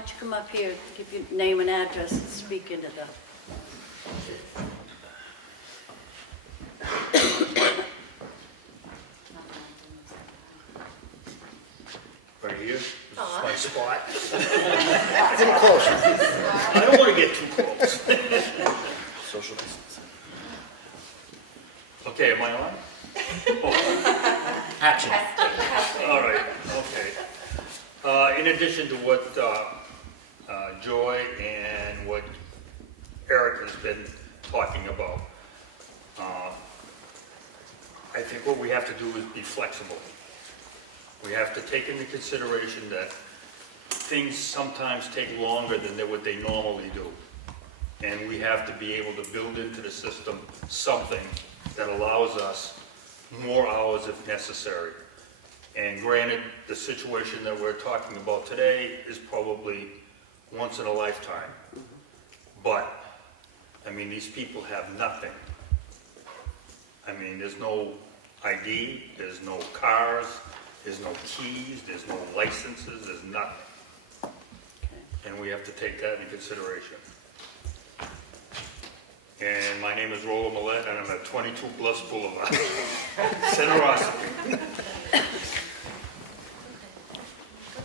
don't you come up here, give your name and address, and speak into the... Right here, this is my spot. Getting closer. I don't want to get too close. Social distance. Okay, am I on? Action. All right, okay. In addition to what Joy and what Eric has been talking about, I think what we have to do is be flexible. We have to take into consideration that things sometimes take longer than what they normally do. And we have to be able to build into the system something that allows us more hours if necessary. And granted, the situation that we're talking about today is probably once in a lifetime. But, I mean, these people have nothing. I mean, there's no ID, there's no cars, there's no keys, there's no licenses, there's nothing. And we have to take that into consideration. And my name is Rollo Millette, and I'm at 22 Bluffs Boulevard, Center Ossipee.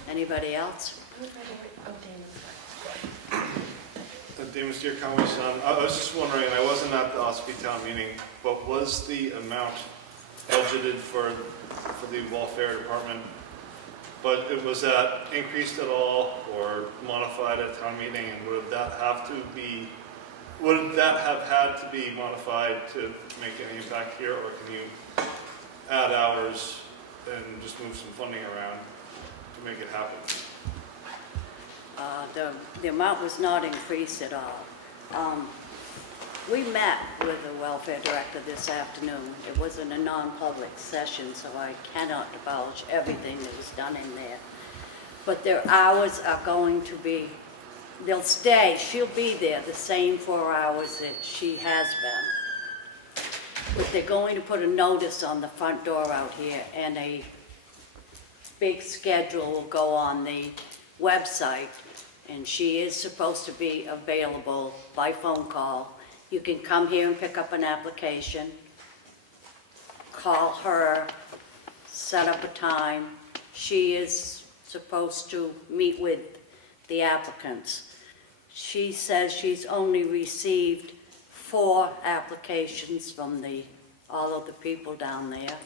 Anybody else? Damus, dear Comeau son, I was just wondering, I wasn't at the Ossipee town meeting, but was the amount budgeted for the welfare department, but was that increased at all or modified at town meeting, and would that have had to be modified to make any impact here, or can you add hours and just move some funding around to make it happen? The amount was not increased at all. We met with the welfare director this afternoon. It was in a non-public session, so I cannot divulge everything that was done in there. But their hours are going to be, they'll stay, she'll be there the same 4 hours that she has been. But they're going to put a notice on the front door out here, and a big schedule will go on the website, and she is supposed to be available by phone call. You can come here and pick up an application, call her, set up a time. She is supposed to meet with the applicants. She says she's only received 4 applications from all of the people down there.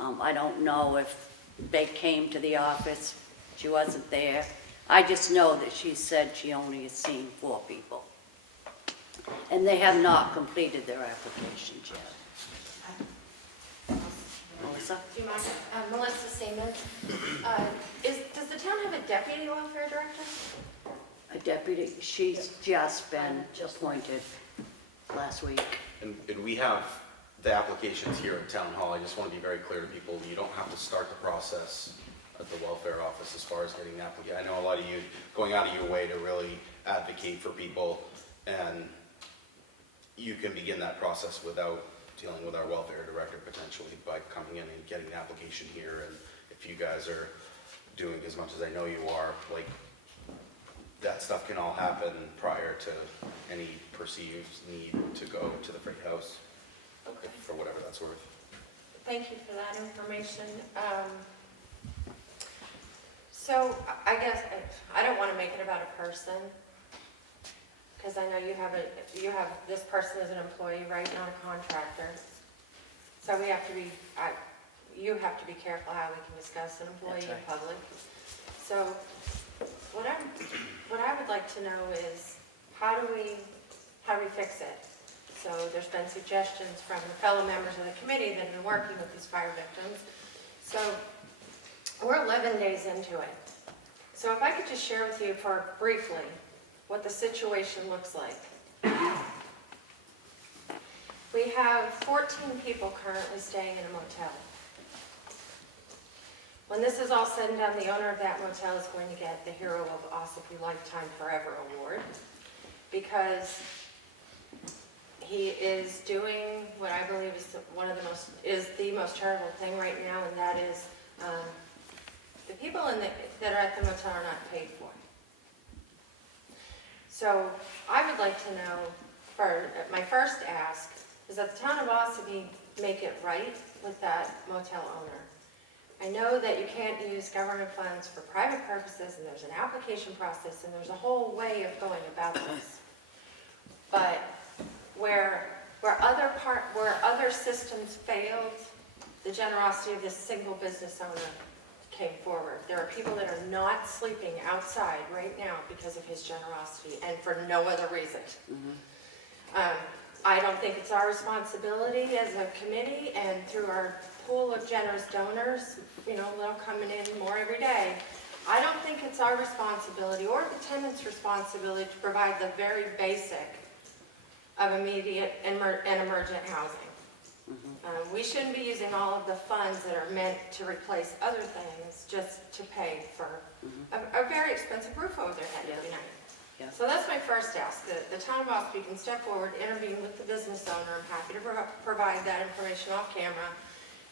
I don't know if they came to the office. She wasn't there. I just know that she said she only has seen 4 people. And they have not completed their applications yet. Melissa? Do you mind? Melissa Seaman. Does the town have a deputy welfare director? A deputy, she's just been appointed last week. And we have the applications here at Town Hall. I just want to be very clear to people, you don't have to start the process at the welfare office as far as getting an application. I know a lot of you going out of your way to really advocate for people, and you can begin that process without dealing with our welfare director potentially by coming in and getting an application here. And if you guys are doing as much as I know you are, like, that stuff can all happen prior to any perceived need to go to the Freight House, Okay. for whatever that's worth. Thank you for that information. So I guess I don't want to make it about a person, because I know you have this person as an employee, right, not a contractor. So we have to be, you have to be careful how we can discuss an employee in public. So what I would like to know is how do we fix it? So there's been suggestions from the fellow members of the committee that have been working with these fire victims. So we're 11 days into it. So if I could just share with you briefly what the situation looks like. We have 14 people currently staying in a motel. When this is all said and done, the owner of that motel is going to get the Hero of Ossipee Lifetime Forever Award, because he is doing what I believe is the most terrible thing right now, and that is the people that are at the motel are not paid for. So I would like to know, my first ask is that the town of Ossipee make it right with that motel owner. I know that you can't use government funds for private purposes, and there's an application process, and there's a whole way of going about this. But where other systems failed, the generosity of this single business owner came forward. There are people that are not sleeping outside right now because of his generosity, and for no other reason. I don't think it's our responsibility as a committee and through our pool of generous donors, you know, they're coming in more every day. I don't think it's our responsibility or the tenant's responsibility to provide the very basic of immediate and emergent housing. We shouldn't be using all of the funds that are meant to replace other things just to pay for a very expensive roof over their head every night. Yeah. So that's my first ask. The town of Ossipee can step forward, intervene with the business owner. I'm happy to provide that information off camera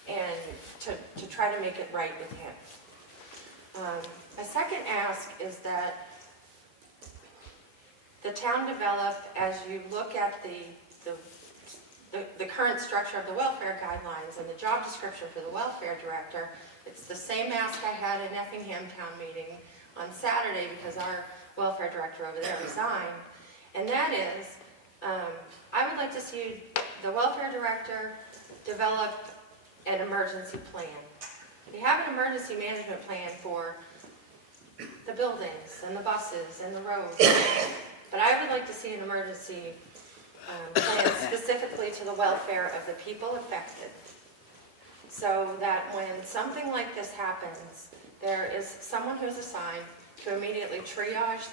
and to try to make it right with him. My second ask is that the town develop, as you look at the current structure of the welfare guidelines and the job description for the welfare director, it's the same ask I had in Effingham town meeting on Saturday because our welfare director over there resigned. And that is, I would like to see the welfare director develop an emergency plan. We have an emergency management plan for the buildings and the buses and the roads, but I would like to see an emergency plan specifically to the welfare of the people affected, so that when something like this happens, there is someone who's assigned to immediately triage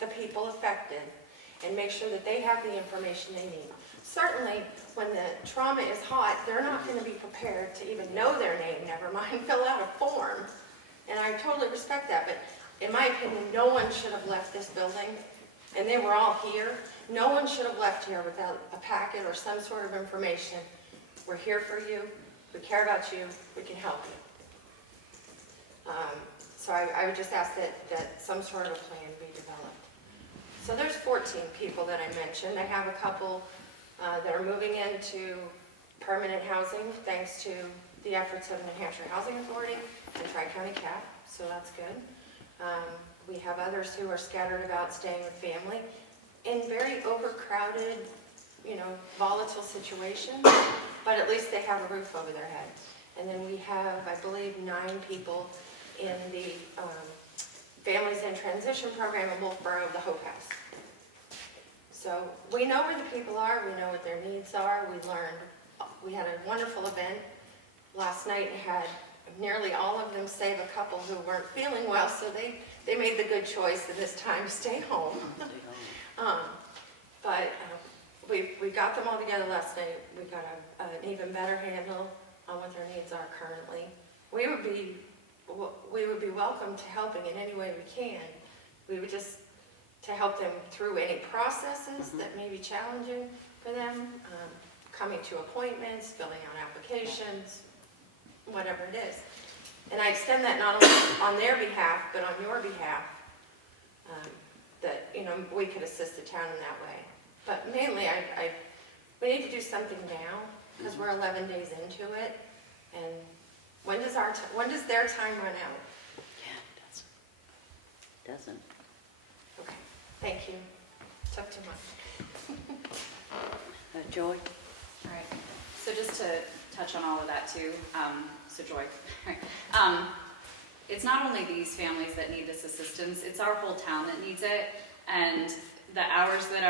the people affected and make sure that they have the information they need. Certainly, when the trauma is hot, they're not going to be prepared to even know their name, never mind fill out a form. And I totally respect that, but in my opinion, no one should have left this building, and they were all here. No one should have left here without a packet or some sort of information. We're here for you, we care about you, we can help you. So I would just ask that some sort of a plan be developed. So there's 14 people that I mentioned. I have a couple that are moving into permanent housing thanks to the efforts of the New Hampshire Housing Authority and Tri-County CAP, so that's good. We have others who are scattered about staying with family in very overcrowded, you know, volatile situations, but at least they have a roof over their head. And then we have, I believe, 9 people in the Families in Transition program in Wolfboro, the Hope House. So we know where the people are, we know what their needs are, we had a wonderful event last night and had nearly all of them save a couple who weren't feeling well, so they made the good choice at this time to stay home. But we got them all together last night. We got an even better handle on what their needs are currently. We would be welcome to helping in any way we can. We would just to help them through any processes that may be challenging for them, coming to appointments, filling out applications, whatever it is. And I extend that not only on their behalf, but on your behalf, that, you know, we could assist the town in that way. But mainly, we need to do something now, because we're 11 days into it, and when does their time run out? Yeah, it doesn't. Okay, thank you. Took too much. Joy? All right, so just to touch on all of that too, so Joy, it's not only these families that need this assistance, it's our whole town that needs it, and the hours that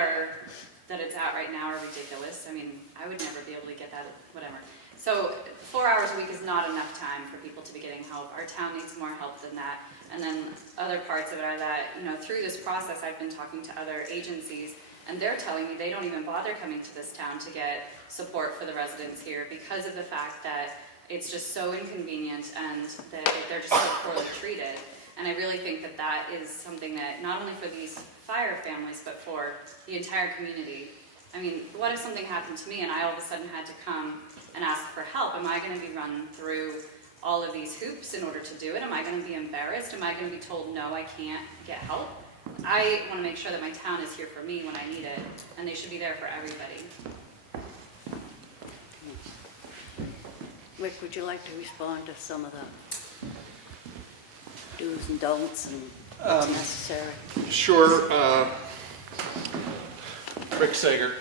it's at right now are ridiculous. I mean, I would never be able to get that, whatever. So 4 hours a week is not enough time for people to be getting help. Our town needs more help than that. And then other parts of it are that, you know, through this process, I've been talking to other agencies, and they're telling me they don't even bother coming to this town to get support for the residents here because of the fact that it's just so inconvenient and that they're just so poorly treated. And I really think that that is something that not only for these fire families, but for the entire community. I mean, what if something happened to me and I all of a sudden had to come and ask for help? Am I going to be run through all of these hoops in order to do it? Am I going to be embarrassed? Am I going to be told, no, I can't get help? I want to make sure that my town is here for me when I need it, and they should be there for everybody. Rick, would you like to respond to some of the do's and don'ts and what's necessary? Sure. Rick Sager.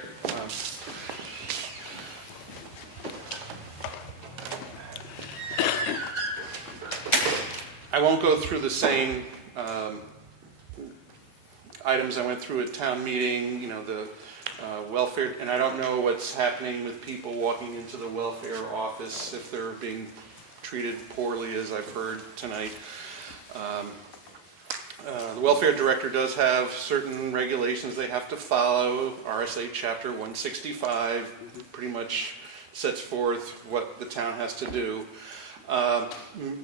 I won't go through the same items I went through at town meeting, the welfare, and I don't know what's happening with people walking into the welfare office, if they're being treated poorly, as I've heard tonight. The welfare director does have certain regulations they have to follow. RSA Chapter 165 pretty much sets forth what the town has to do.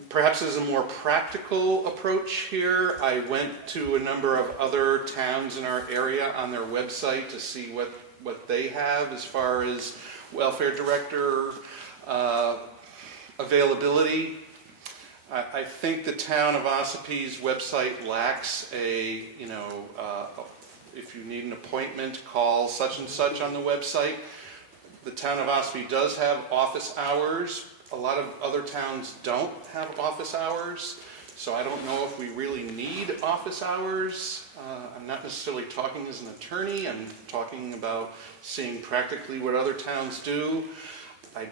Perhaps as a more practical approach here, I went to a number of other towns in our area on their website to see what they have as far as welfare director availability. I think the town of Ossipee's website lacks if you need an appointment, call such and such on the website. The town of Ossipee does have office hours. A lot of other towns don't have office hours, so I don't know if we really need office hours. I'm not necessarily talking as an attorney, I'm talking about seeing practically what other towns do. I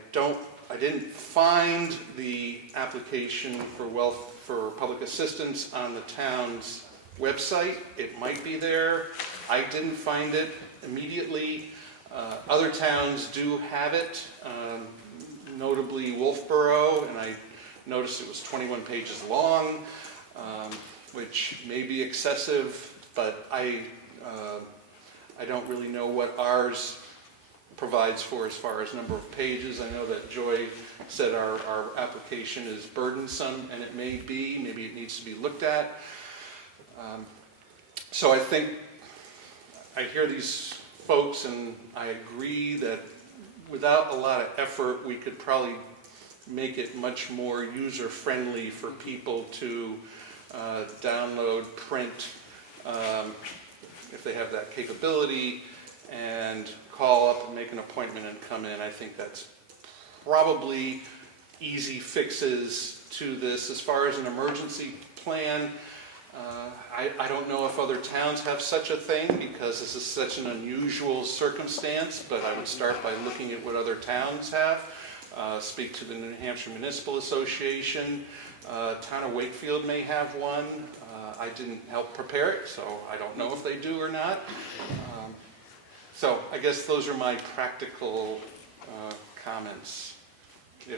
didn't find the application for public assistance on the town's website. It might be there. I didn't find it immediately. Other towns do have it. Notably Wolfboro, and I noticed it was 21 pages long, which may be excessive, but I don't really know what ours provides for as far as number of pages. I know that Joy said our application is burdensome, and it may be. Maybe it needs to be looked at. So I think I hear these folks, and I agree that without a lot of effort, we could probably make it much more user-friendly for people to download, print, if they have that capability, and call up and make an appointment and come in. I think that's probably easy fixes to this. As far as an emergency plan, I don't know if other towns have such a thing, because this is such an unusual circumstance, but I would start by looking at what other towns have. Speak to the New Hampshire Municipal Association. Town of Wakefield may have one. I didn't help prepare it, so I don't know if they do or not. So I guess those are my practical comments. Yeah.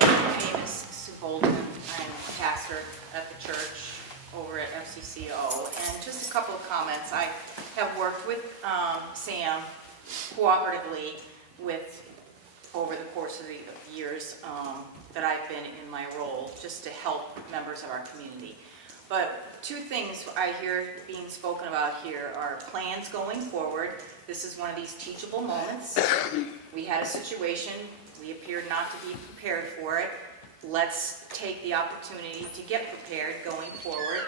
My name is Sue Bolden. I'm a pastor at the church over at FCCO. And just a couple of comments. I have worked with Sam cooperatively over the course of the years that I've been in my role, just to help members of our community. But two things I hear being spoken about here are plans going forward. This is one of these teachable moments. We had a situation, we appeared not to be prepared for it. Let's take the opportunity to get prepared going forward.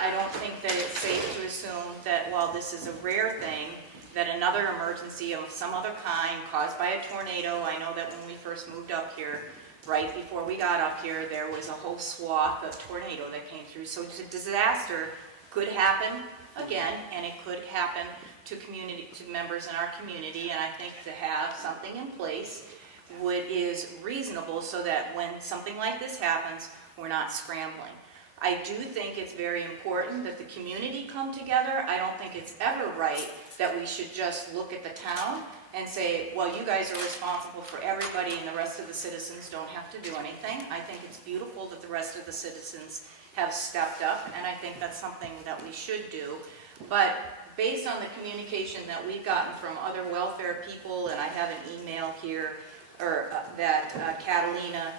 I don't think that it's safe to assume that while this is a rare thing, that another emergency of some other kind caused by a tornado, I know that when we first moved up here, right before we got up here, there was a whole swath of tornado that came through. So disaster could happen again, and it could happen to members in our community, and I think to have something in place is reasonable, so that when something like this happens, we're not scrambling. I do think it's very important that the community come together. I don't think it's ever right that we should just look at the town and say, well, you guys are responsible for everybody and the rest of the citizens don't have to do anything. I think it's beautiful that the rest of the citizens have stepped up, and I think that's something that we should do. But based on the communication that we've gotten from other welfare people, and I have an email here that Catalina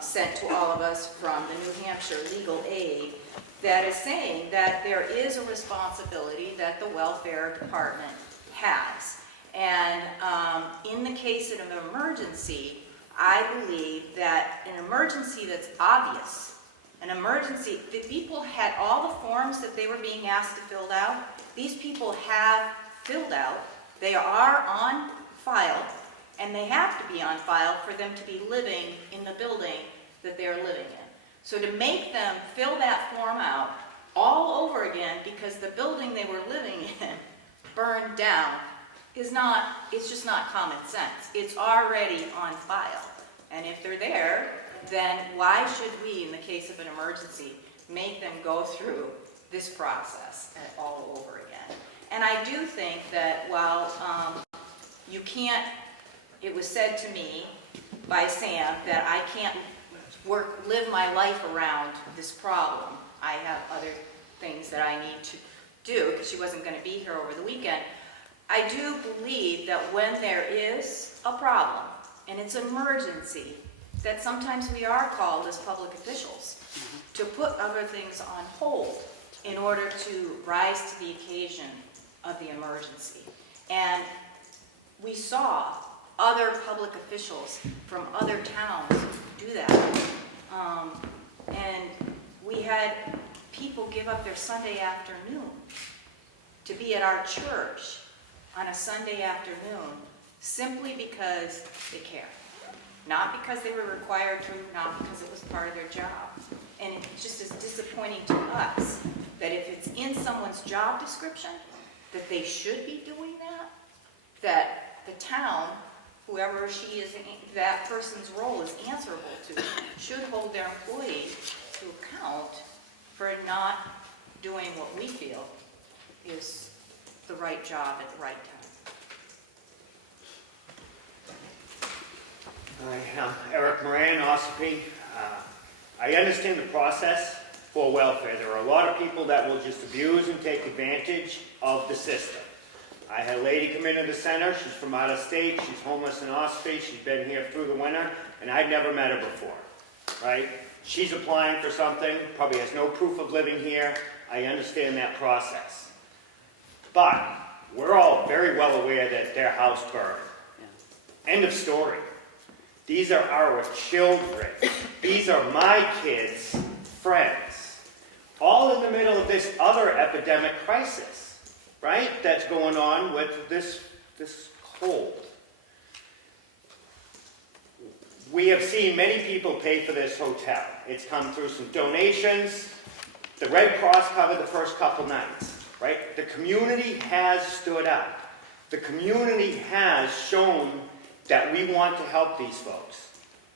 sent to all of us from the New Hampshire Legal Aid, that is saying that there is a responsibility that the welfare department has. And in the case of an emergency, I believe that an emergency that's obvious, an emergency, the people had all the forms that they were being asked to fill out. These people have filled out. They are on file, and they have to be on file for them to be living in the building that they're living in. So to make them fill that form out all over again because the building they were living in burned down is not, it's just not common sense. It's already on file. And if they're there, then why should we, in the case of an emergency, make them go through this process all over again? And I do think that while you can't, it was said to me by Sam that I can't live my life around this problem. I have other things that I need to do because she wasn't going to be here over the weekend. I do believe that when there is a problem and it's an emergency, that sometimes we are called as public officials to put other things on hold in order to rise to the occasion of the emergency. And we saw other public officials from other towns do that. And we had people give up their Sunday afternoon to be at our church on a Sunday afternoon simply because they care. Not because they were required to, not because it was part of their job. And it just is disappointing to us that if it's in someone's job description that they should be doing that, that the town, whoever she is, that person's role is answerable to, should hold their employee to account for not doing what we feel is the right job at the right time. Hi, I'm Eric Moran, Ossipee. I understand the process for welfare. There are a lot of people that will just abuse and take advantage of the system. I had a lady come into the center. She's from out of state. She's homeless in Ossipee. She's been here through the winter, and I'd never met her before, right? She's applying for something, probably has no proof of living here. I understand that process. But we're all very well aware that their house burned. End of story. These are our children. These are my kids' friends. All in the middle of this other epidemic crisis, right? That's going on with this cold. We have seen many people pay for this hotel. It's come through some donations. The Red Cross covered the first couple nights, right? The community has stood up. The community has shown that we want to help these folks.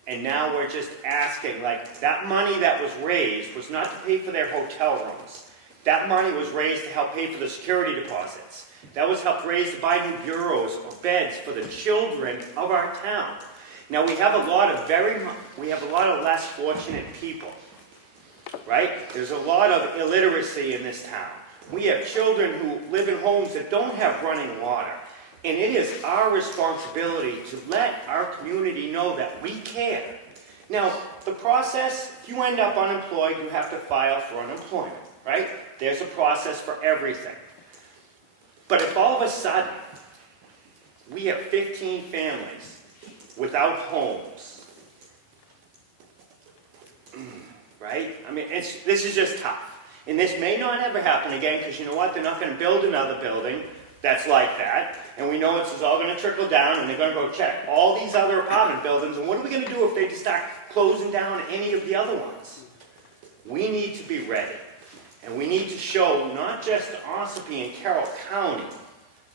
And now we're just asking, like, that money that was raised was not to pay for their hotel rooms. That money was raised to help pay for the security deposits. That was helped raise to buy new bureaus or beds for the children of our town. Now we have a lot of less fortunate people, right? There's a lot of illiteracy in this town. We have children who live in homes that don't have running water. And it is our responsibility to let our community know that we care. Now, the process, if you end up unemployed, you have to file for unemployment, right? There's a process for everything. But if all of a sudden, we have 15 families without homes, right? I mean, this is just tough. And this may not ever happen again, because you know what? They're not going to build another building that's like that. And we know it's all going to trickle down, and they're going to go check all these other apartment buildings. And what are we going to do if they just start closing down any of the other ones? We need to be ready. And we need to show not just Ossipee and Carroll County,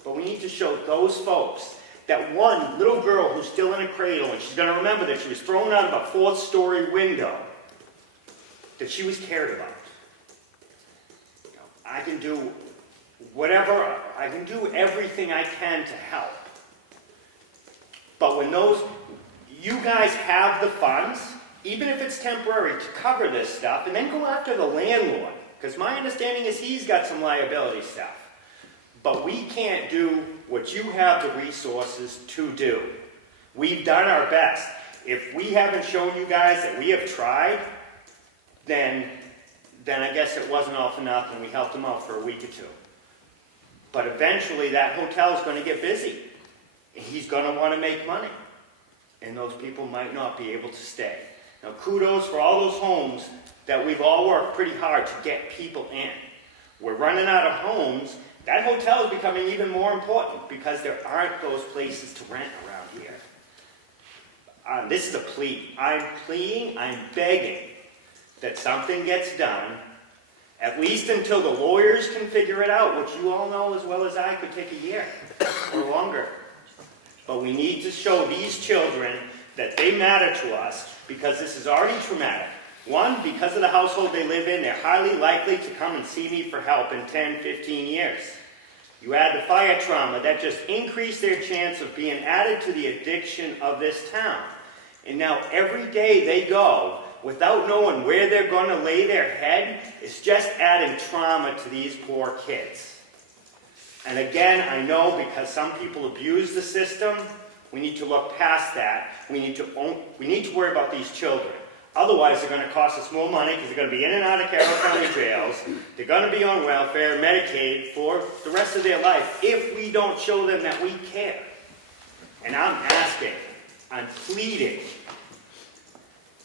but we need to show those folks that one little girl who's still in a cradle, and she's going to remember that she was thrown out of a 4th-story window, that she was cared about. I can do whatever, I can do everything I can to help. But when you guys have the funds, even if it's temporary, to cover this stuff, and then go after the landlord, because my understanding is he's got some liability stuff. But we can't do what you have the resources to do. We've done our best. If we haven't shown you guys that we have tried, then I guess it wasn't all for nothing. We helped them out for a week or two. But eventually that hotel is going to get busy. He's going to want to make money. and those people might not be able to stay. Now, kudos for all those homes that we've all worked pretty hard to get people in. We're running out of homes. That hotel is becoming even more important because there aren't those places to rent around here. This is a plea. I'm pleading, I'm begging that something gets done, at least until the lawyers can figure it out, which you all know as well as I could take a year or longer. But we need to show these children that they matter to us because this is already traumatic. One, because of the household they live in, they're highly likely to come and see me for help in 10, 15 years. You add the fire trauma, that just increased their chance of being added to the addiction of this town. And now every day they go without knowing where they're going to lay their head, it's just adding trauma to these poor kids. And again, I know because some people abuse the system, we need to look past that. We need to worry about these children. Otherwise, they're going to cost us more money because they're going to be in and out of Carroll County jails. They're going to be on welfare, Medicaid for the rest of their life if we don't show them that we care. And I'm asking, I'm pleading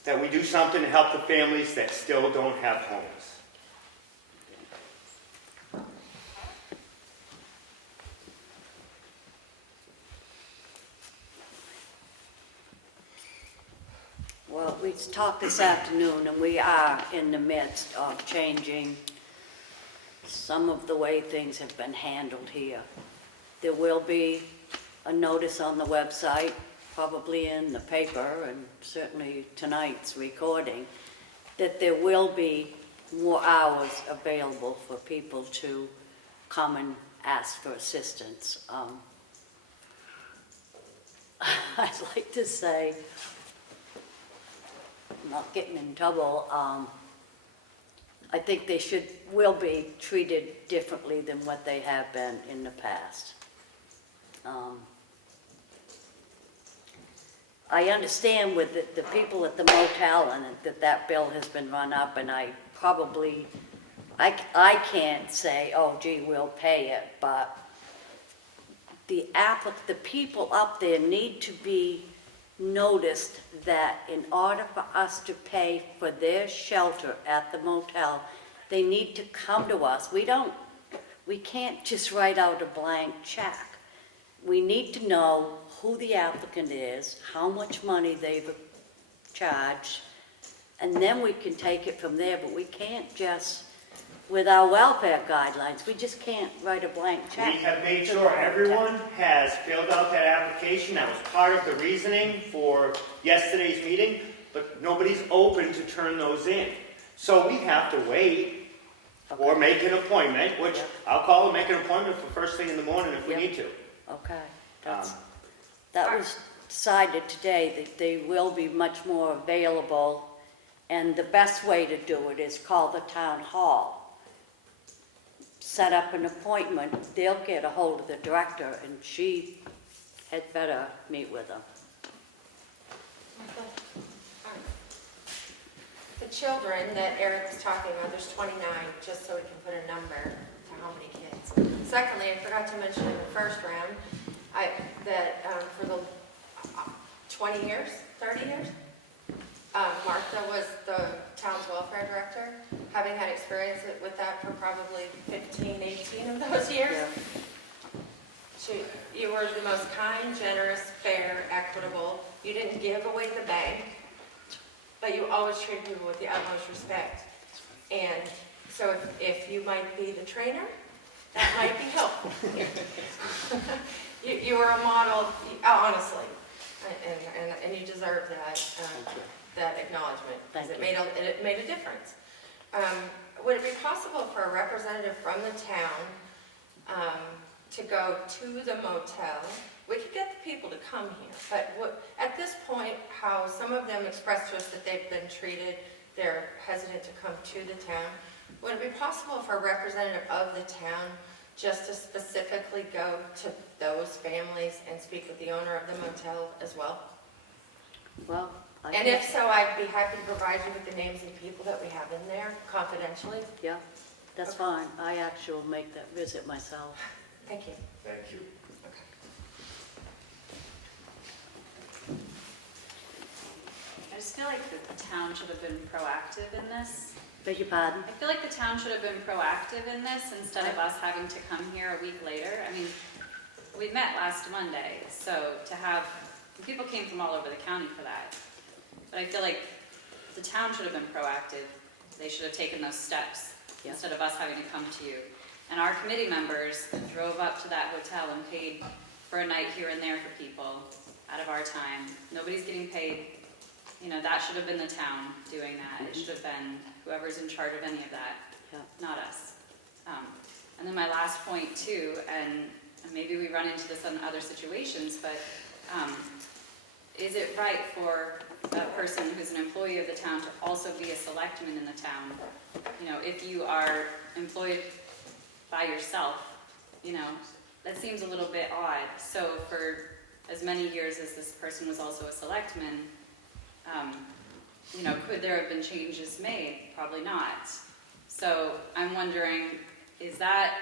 that we do something to help the families that still don't have homes. Well, we talked this afternoon, and we are in the midst of changing some of the way things have been handled here. There will be a notice on the website, probably in the paper, and certainly tonight's recording, that there will be more hours available for people to come and ask for assistance. I'd like to say, not getting in trouble, I think they will be treated differently than what they have been in the past. I understand with the people at the motel and that bill has been run up, and I can't say, oh gee, we'll pay it, but the people up there need to be noticed that in order for us to pay for their shelter at the motel, they need to come to us. We can't just write out a blank check. We need to know who the applicant is, how much money they've charged, and then we can take it from there. But we can't just, with our welfare guidelines, we just can't write a blank check. We have made sure everyone has filled out that application. That was part of the reasoning for yesterday's meeting, but nobody's open to turn those in. So we have to wait or make an appointment, which I'll call and make an appointment for first thing in the morning if we need to. Okay, that was decided today, that they will be much more available, and the best way to do it is call the town hall. Set up an appointment, they'll get a hold of the director, and she had better meet with them. The children that Eric was talking about, there's 29, just so we can put a number to how many kids. Secondly, I forgot to mention in the first round, for the 20 years, 30 years, Martha was the town's welfare director, having had experience with that for probably 15, 18 of those years. You were the most kind, generous, fair, equitable. You didn't give away the bank, but you always treated people with the utmost respect. And so if you might be the trainer, that might be helpful. You were a model, honestly, and you deserve that acknowledgement, because it made a difference. Would it be possible for a representative from the town to go to the motel? We could get the people to come here, but at this point, how some of them expressed to us that they've been treated, they're hesitant to come to the town. Would it be possible for a representative of the town just to specifically go to those families and speak with the owner of the motel as well? Well, and if so, I'd be happy to provide you with the names of the people that we have in there confidentially. Yeah, that's fine. I actually will make that visit myself. Thank you. Thank you. just feel like the town should have been proactive in this. Beg your pardon? I feel like the town should have been proactive in this instead of us having to come here a week later. I mean, we met last Monday, so to have, people came from all over the county for that. But I feel like the town should have been proactive. They should have taken those steps Yeah. instead of us having to come to you. And our committee members drove up to that hotel and paid for a night here and there for people out of our time. Nobody's getting paid. You know, that should have been the town doing that. It should have been whoever's in charge of any of that, Yeah. not us. And then my last point too, and maybe we run into this in other situations, but is it right for a person who's an employee of the town to also be a selectman in the town? You know, if you are employed by yourself, you know, that seems a little bit odd. So for as many years as this person was also a selectman, you know, could there have been changes made? Probably not. So I'm wondering, is that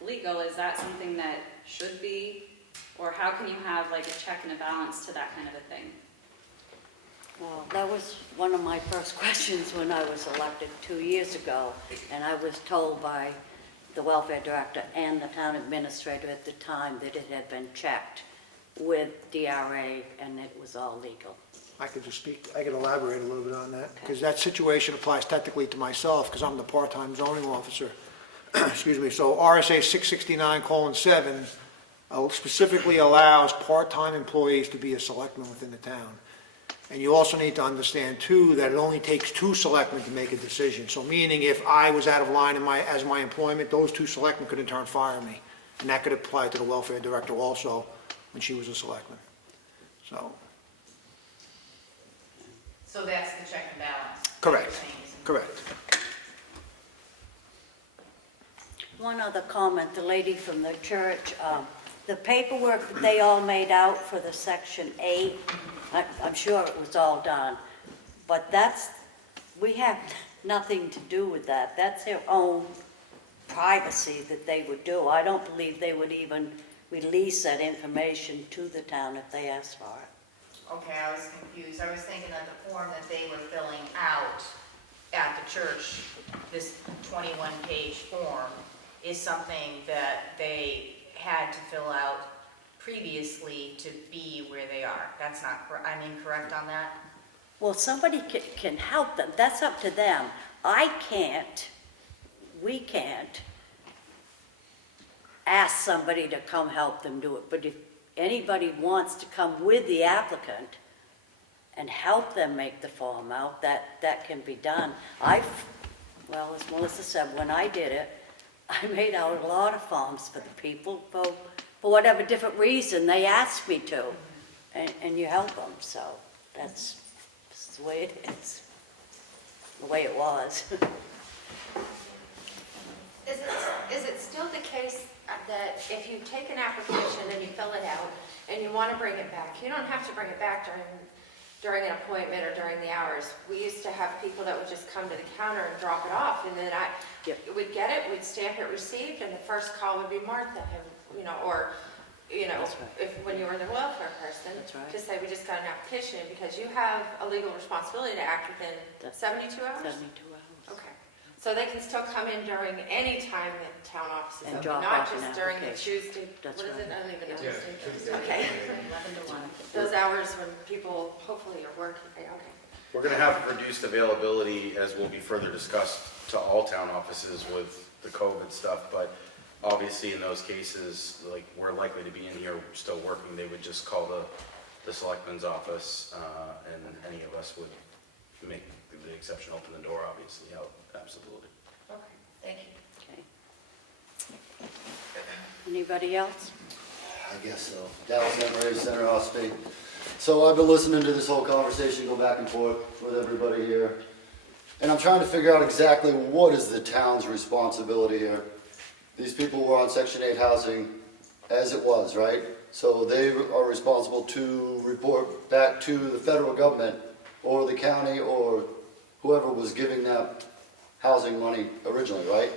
legal? Is that something that should be? Or how can you have like a check and a balance to that kind of a thing? Well, that was one of my first questions when I was elected 2 years ago, and I was told by the welfare director and the town administrator at the time that it had been checked with DRA and it was all legal. I could just speak, I could elaborate a little bit on that, because that situation applies technically to myself, because I'm the part-time zoning officer. Excuse me, so RSA 669:7 specifically allows part-time employees to be a selectman within the town. And you also need to understand too, that it only takes 2 selectmen to make a decision. So meaning if I was out of line as my employment, those 2 selectmen could in turn fire me. And that could apply to the welfare director also, when she was a selectman. So. So that's the check and balance? Correct. You're saying is- Correct. One other comment, the lady from the church, the paperwork that they all made out for the Section 8, I'm sure it was all done, but we have nothing to do with that. That's their own privacy that they would do. I don't believe they would even release that information to the town if they asked for it. Okay, I was confused. I was thinking that the form that they were filling out at the church, this 21-page form, is something that they had to fill out previously to be where they are. That's not, I'm incorrect on that? Well, somebody can help them. That's up to them. We can't ask somebody to come help them do it. But if anybody wants to come with the applicant and help them make the form out, that can be done. Well, as Melissa said, when I did it, I made out a lot of forms for the people for whatever different reason they asked me to. And you help them, so that's the way it is, the way it was. Is it still the case that if you take an application and you fill it out and you want to bring it back, you don't have to bring it back during an appointment or during the hours? We used to have people that would just come to the counter and drop it off, and then we'd get it, we'd stamp it received, and the first call would be Martha, or That's right. when you were the welfare person, That's right. to say, we just got an application, because you have a legal responsibility to act within 72 hours? 72 hours. Okay, so they can still come in during any time that town office is And open, drop not off an just during the application. Tuesday, That's what is it, right. I don't even know. Yeah, Tuesday. Okay, 11 to 1. those hours when people hopefully are working, okay. We're going to have reduced availability, as will be further discussed, to all town offices with the COVID stuff, but obviously in those cases, like, we're likely to be in here still working, they would just call the selectman's office, and any of us would make the exception, open the door, obviously, absolutely. Okay, thank you. Okay. Anybody else? I guess so. Dallas Emory Center, Ossipee. So I've been listening to this whole conversation go back and forth with everybody here. And I'm trying to figure out exactly what is the town's responsibility here. These people were on Section 8 housing as it was, right? So they are responsible to report back to the federal government or the county or whoever was giving that housing money originally, right?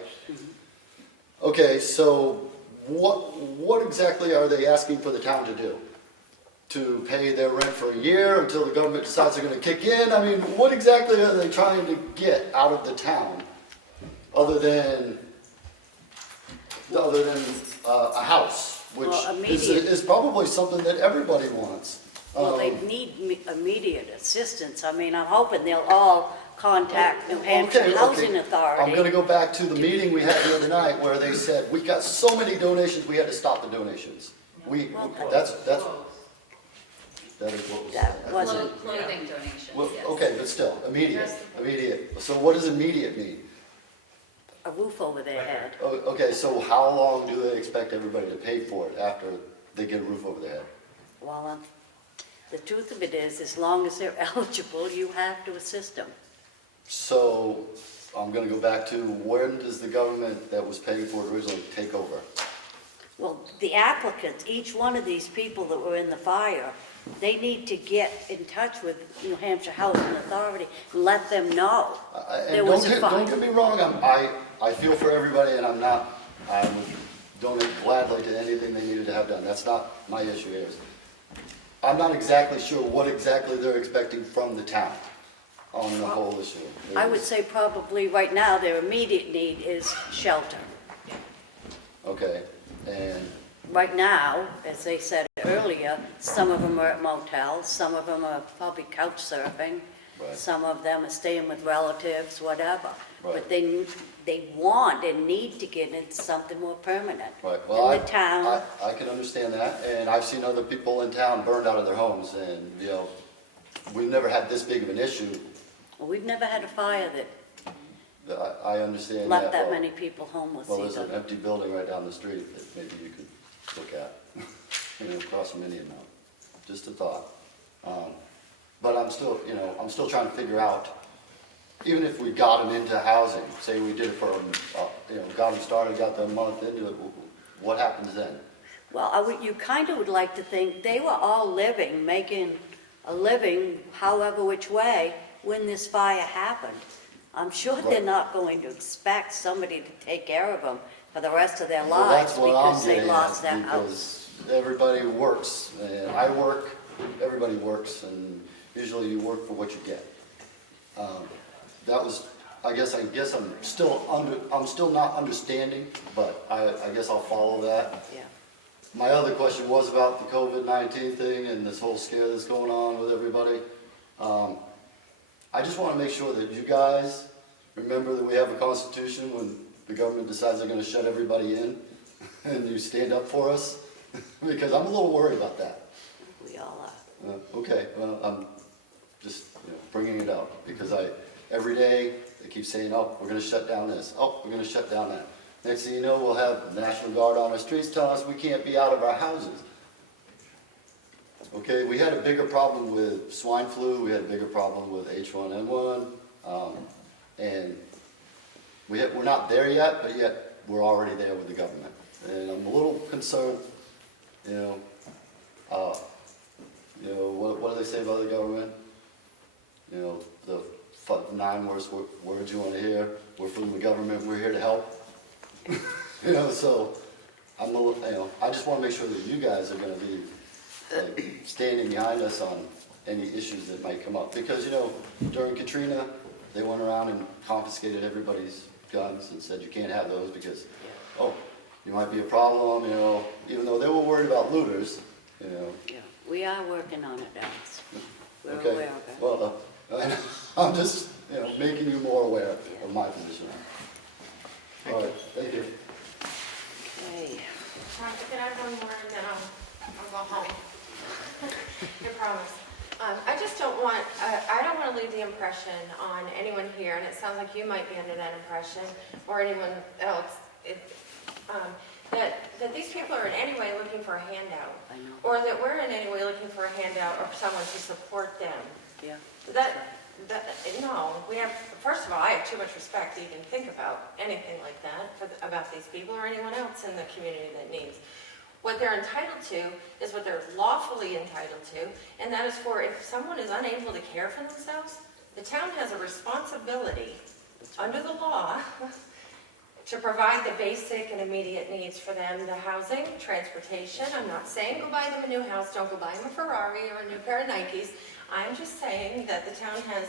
Okay, so what exactly are they asking for the town to do? to pay their rent for a year until the government decides they're gonna kick in? I mean, what exactly are they trying to get out of the town, other than a house, which Well, is probably something that everybody wants. Well, they need immediate assistance. I mean, I'm hoping they'll all contact New Hampshire Okay, Housing okay. Authority. I'm gonna go back to the meeting we had the other night where they said, we got so many donations, we had to stop the donations. That is what was. That wasn't- Clothing donations, Well, yes. okay, but still, immediate. So what does immediate mean? A roof over their head. Okay, so how long do they expect everybody to pay for it after they get a roof over their head? Well, the truth of it is, as long as they're eligible, you have to assist them. So I'm gonna go back to, when does the government that was paying for it originally take over? Well, the applicants, each one of these people that were in the fire, they need to get in touch with New Hampshire Housing Authority and let them know And there was a don't fire. get me wrong, I feel for everybody, and I would donate gladly to anything they needed to have done. That's not my issue here. I'm not exactly sure what exactly they're expecting from the town on the whole issue. I would say probably right now, their immediate need is shelter. Okay, and, Right now, as they said earlier, some of them are at motels, some of them are probably couch surfing, Right. some of them are staying with relatives, whatever. Right. But they want and need to get into something more permanent. right, well, In the town, I can understand that, and I've seen other people in town burned out of their homes, and, you know, we've never had this big of an issue. we've never had a fire that I understand that. left that Well, many people homeless Well, there's an either. empty building right down the street that maybe you could look at, across from Indian Mountain. Just a thought. But I'm still, I'm still trying to figure out, even if we got them into housing, say we did it for, got them started, got them a month into it, what happens then? Well, you kind of would like to think they were all living, making a living however which way when this fire happened. I'm sure they're Right. not going to expect somebody to take care of them for the rest of their Well, lives that's what I'm because they getting lost at, their house. because everybody works, and I work, everybody works, and usually you work for what you get. That was, I guess I'm still not understanding, but I guess I'll follow that. Yeah. My other question was about the COVID-19 thing and this whole scare that's going on with everybody. I just want to make sure that you guys remember that we have a constitution when the government decides they're going to shut everybody in, and you stand up for us, because I'm a little worried about that. We all are. Okay, well, I'm just bringing it up, because every day they keep saying, oh, we're going to shut down this, oh, we're going to shut down that. Next thing you know, we'll have the National Guard on our streets telling us we can't be out of our houses. Okay, we had a bigger problem with swine flu, we had a bigger problem with H1N1, and we're not there yet, but yet we're already there with the government. And I'm a little concerned, what do they say about the government? The 9 worst words you want to hear, we're from the government, we're here to help. So I'm a little, I just want to make sure that you guys are going to be standing behind us on any issues that might come up. Because, during Katrina, they went around and confiscated everybody's guns and said you can't have those because, you might be a problem, even though they were worried about looters, Yeah, we are working on it, Alex. We're Okay. aware of it. Well, I'm just, making you more aware of my position. All right, thank you. Okay. Can I have one more and then I'll go home? I promise. I just don't want, I don't want to leave the impression on anyone here, and it sounds like you might be under that impression, or anyone else, that these people are in any way looking for a handout, I know. or that we're in any way looking for a handout or someone to support them. Yeah. No, we have, first of all, I have too much respect to even think about anything like that about these people or anyone else in the community that needs. What they're entitled to is what they're lawfully entitled to, and that is for if someone is unable to care for themselves, the town has a responsibility under the law to provide the basic and immediate needs for them, the housing, transportation. I'm not saying go buy them a new house, don't go buy them a Ferrari or a new pair of Nikes. I'm just saying that the town has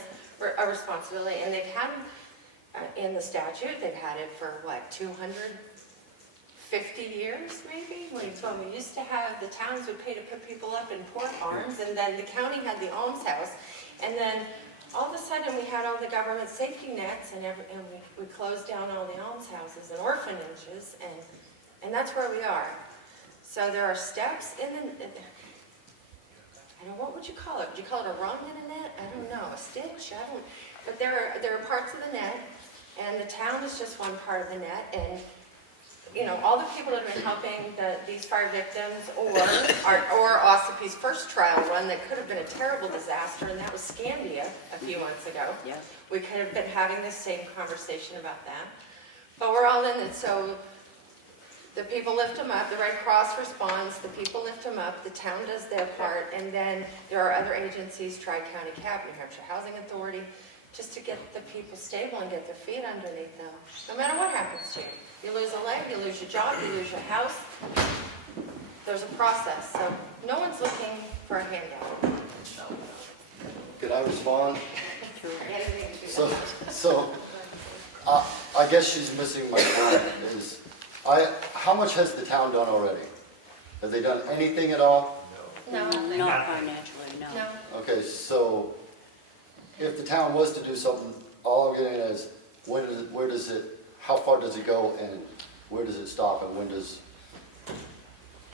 a responsibility, and they've had, in the statute, they've had it for what, 250 years maybe? When we used to have, the towns would pay to put people up in port arms, and then the county had the almshouse. And then all of a sudden, we had all the government safety nets, and we closed down all the almshouses and orphanages, and that's where we are. So there are steps in the, I don't know, what would you call it? Would you call it a rung in a net? I don't know, a stitch? I don't, but there are parts of the net, and the town is just one part of the net, and you know, all the people that have been helping these fire victims, or Ossipee's first trial run that could have been a terrible disaster, and that was Scandia a few months ago. Yeah. We could have been having this same conversation about that. But we're all in it, so the people lift them up, the Red Cross responds, the people lift them up, the town does their part, and then there are other agencies, Tri-County CAP, New Hampshire Housing Authority, just to get the people stable and get their feet underneath them, no matter what happens to you. You lose a leg, you lose your job, you lose your house. There's a process, so no one's looking for a handout. Could I respond? Anything to do So, I guess she's missing my point is, how much has the town done already? Have they done anything at all? No. Not financially, no. No. Okay, so if the town was to do something, all I'm getting at is, how far does it go, and where does it stop, and when does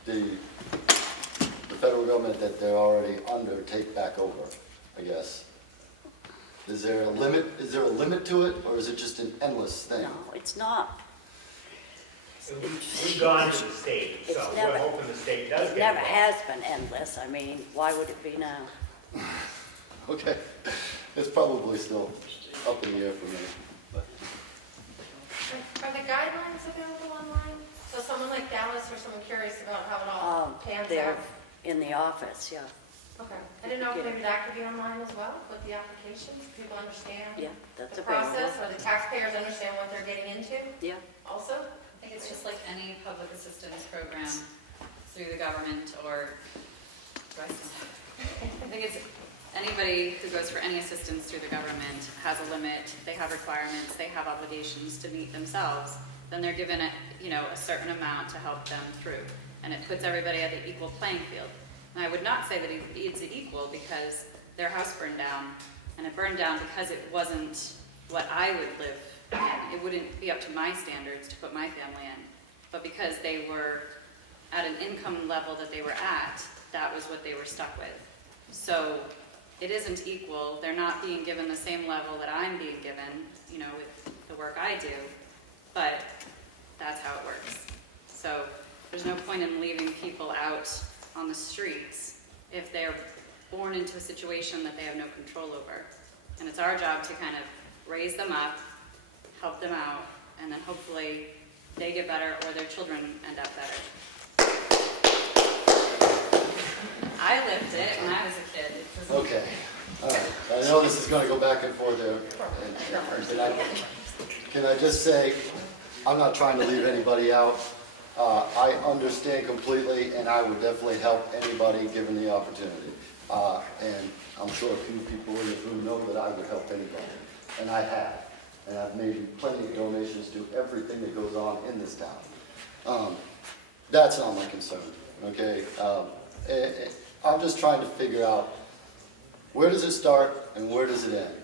the federal government that they're already under take back over, I guess? Is there a limit to it, or is it just an endless thing? No, it's not. We've gone to the state, so It's we're never- hoping the state does It get never involved. has been endless. I mean, why would it be now? Okay, it's probably still up in the air for me. But Are the guidelines available online? So someone like Dallas or someone curious about how it all pans They're out? in the office, yeah. Okay. I didn't know if maybe that could be online as well, with the applications, people understand Yeah, that's the available. process, or the taxpayers understand what they're getting into Yeah, also? I think it's just like any public assistance program through the government, or, I think it's anybody who goes for any assistance through the government has a limit, they have requirements, they have obligations to meet themselves, then they're given a certain amount to help them through. And it puts everybody at an equal playing field. And I would not say that it's equal, because their house burned down, and it burned down because it wasn't what I would live in. It wouldn't be up to my standards to put my family in. But because they were at an income level that they were at, that was what they were stuck with. So it isn't equal. They're not being given the same level that I'm being given, you know, with the work I do, but that's how it works. So there's no point in leaving people out on the streets if they're born into a situation that they have no control over. And it's our job to kind of raise them up, help them out, and then hopefully they get better or their children end up better. I lived it when I was a kid. It doesn't- Okay, all right. I know this is gonna go back and forth there. Can I just say, I'm not trying to leave anybody out. I understand completely, and I would definitely help anybody given the opportunity. And I'm sure a few people in this room know that I would help anybody, and I have. And I've made plenty of donations to everything that goes on in this town. That's not my concern, okay? I'm just trying to figure out, where does it start and where does it end?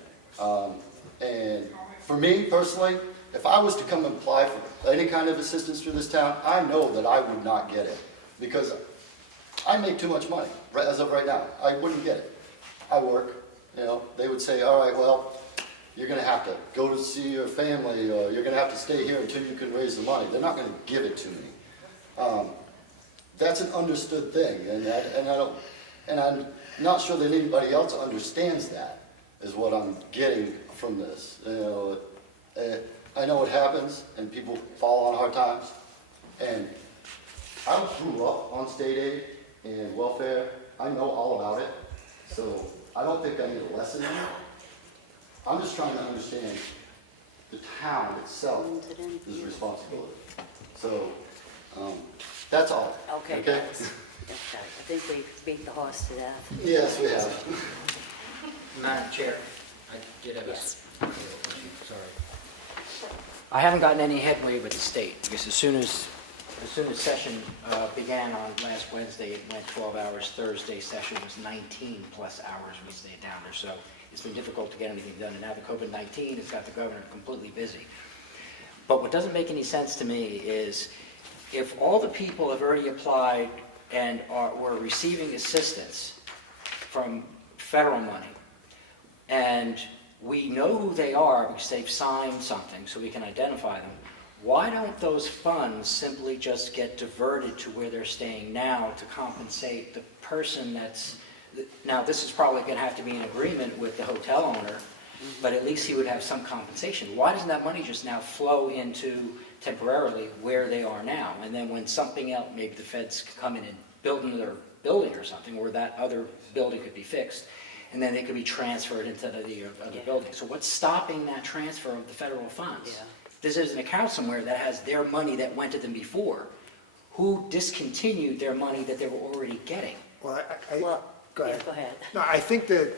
And for me personally, if I was to come and apply for any kind of assistance through this town, I know that I would not get it, because I make too much money, as of right now. I wouldn't get it. I work, you know, they would say, all right, well, you're gonna have to go to see your family, or you're gonna have to stay here until you can raise the money. They're not gonna give it to me. That's an understood thing, and I'm not sure that anybody else understands that, is what I'm getting from this. You know, I know it happens, and people fall on hard times, and I grew up on state aid and welfare. I know all about it, so I don't think I need a lesson in it. I'm just trying to understand the town itself Owns it in. is responsibility. So, that's all. Okay, guys. Okay, I think we beat the horse to death. Yes, we have. Madam Chair, I did have a Yes. sorry. I haven't gotten any headway with the state, because as soon as session began on last Wednesday, it went 12 hours. Thursday session was 19 plus hours we stayed down there, so it's been difficult to get anything done. And now the COVID-19 has got the governor completely busy. But what doesn't make any sense to me is if all the people have already applied and were receiving assistance from federal money, and we know who they are because they've signed something so we can identify them, why don't those funds simply just get diverted to where they're staying now to compensate the person that's, now this is probably going to have to be in agreement with the hotel owner, but at least he would have some compensation. Why doesn't that money just now flow into temporarily where they are now? And then when something else, maybe the feds could come in and build another building or something, or that other building could be fixed, and then they could be transferred into the other building. So what's stopping that transfer of the federal funds? Yeah. This is an account somewhere that has their money that went to them before. Who discontinued their money that they were already getting? Well, Well, go yeah, ahead. go ahead. No, I think that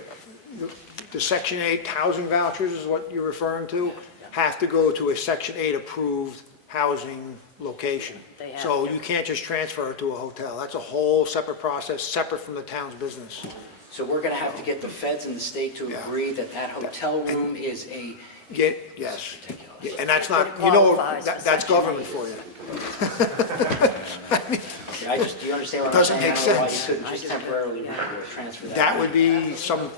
the Section 8 housing vouchers is what you're referring to, have to go to a Section 8 approved housing location. They have So to. you can't just transfer it to a hotel. That's a whole separate process, separate from the town's business. So we're gonna have to get the feds and the state to Yeah. agree that that hotel room is a, Yes. ridiculous. Yeah, and that's not, It you know, qualifies for that's Section government 8. for you. do you understand what I'm Doesn't saying? make I don't know why you sense. couldn't I just do. temporarily Yeah. transfer that. That would be some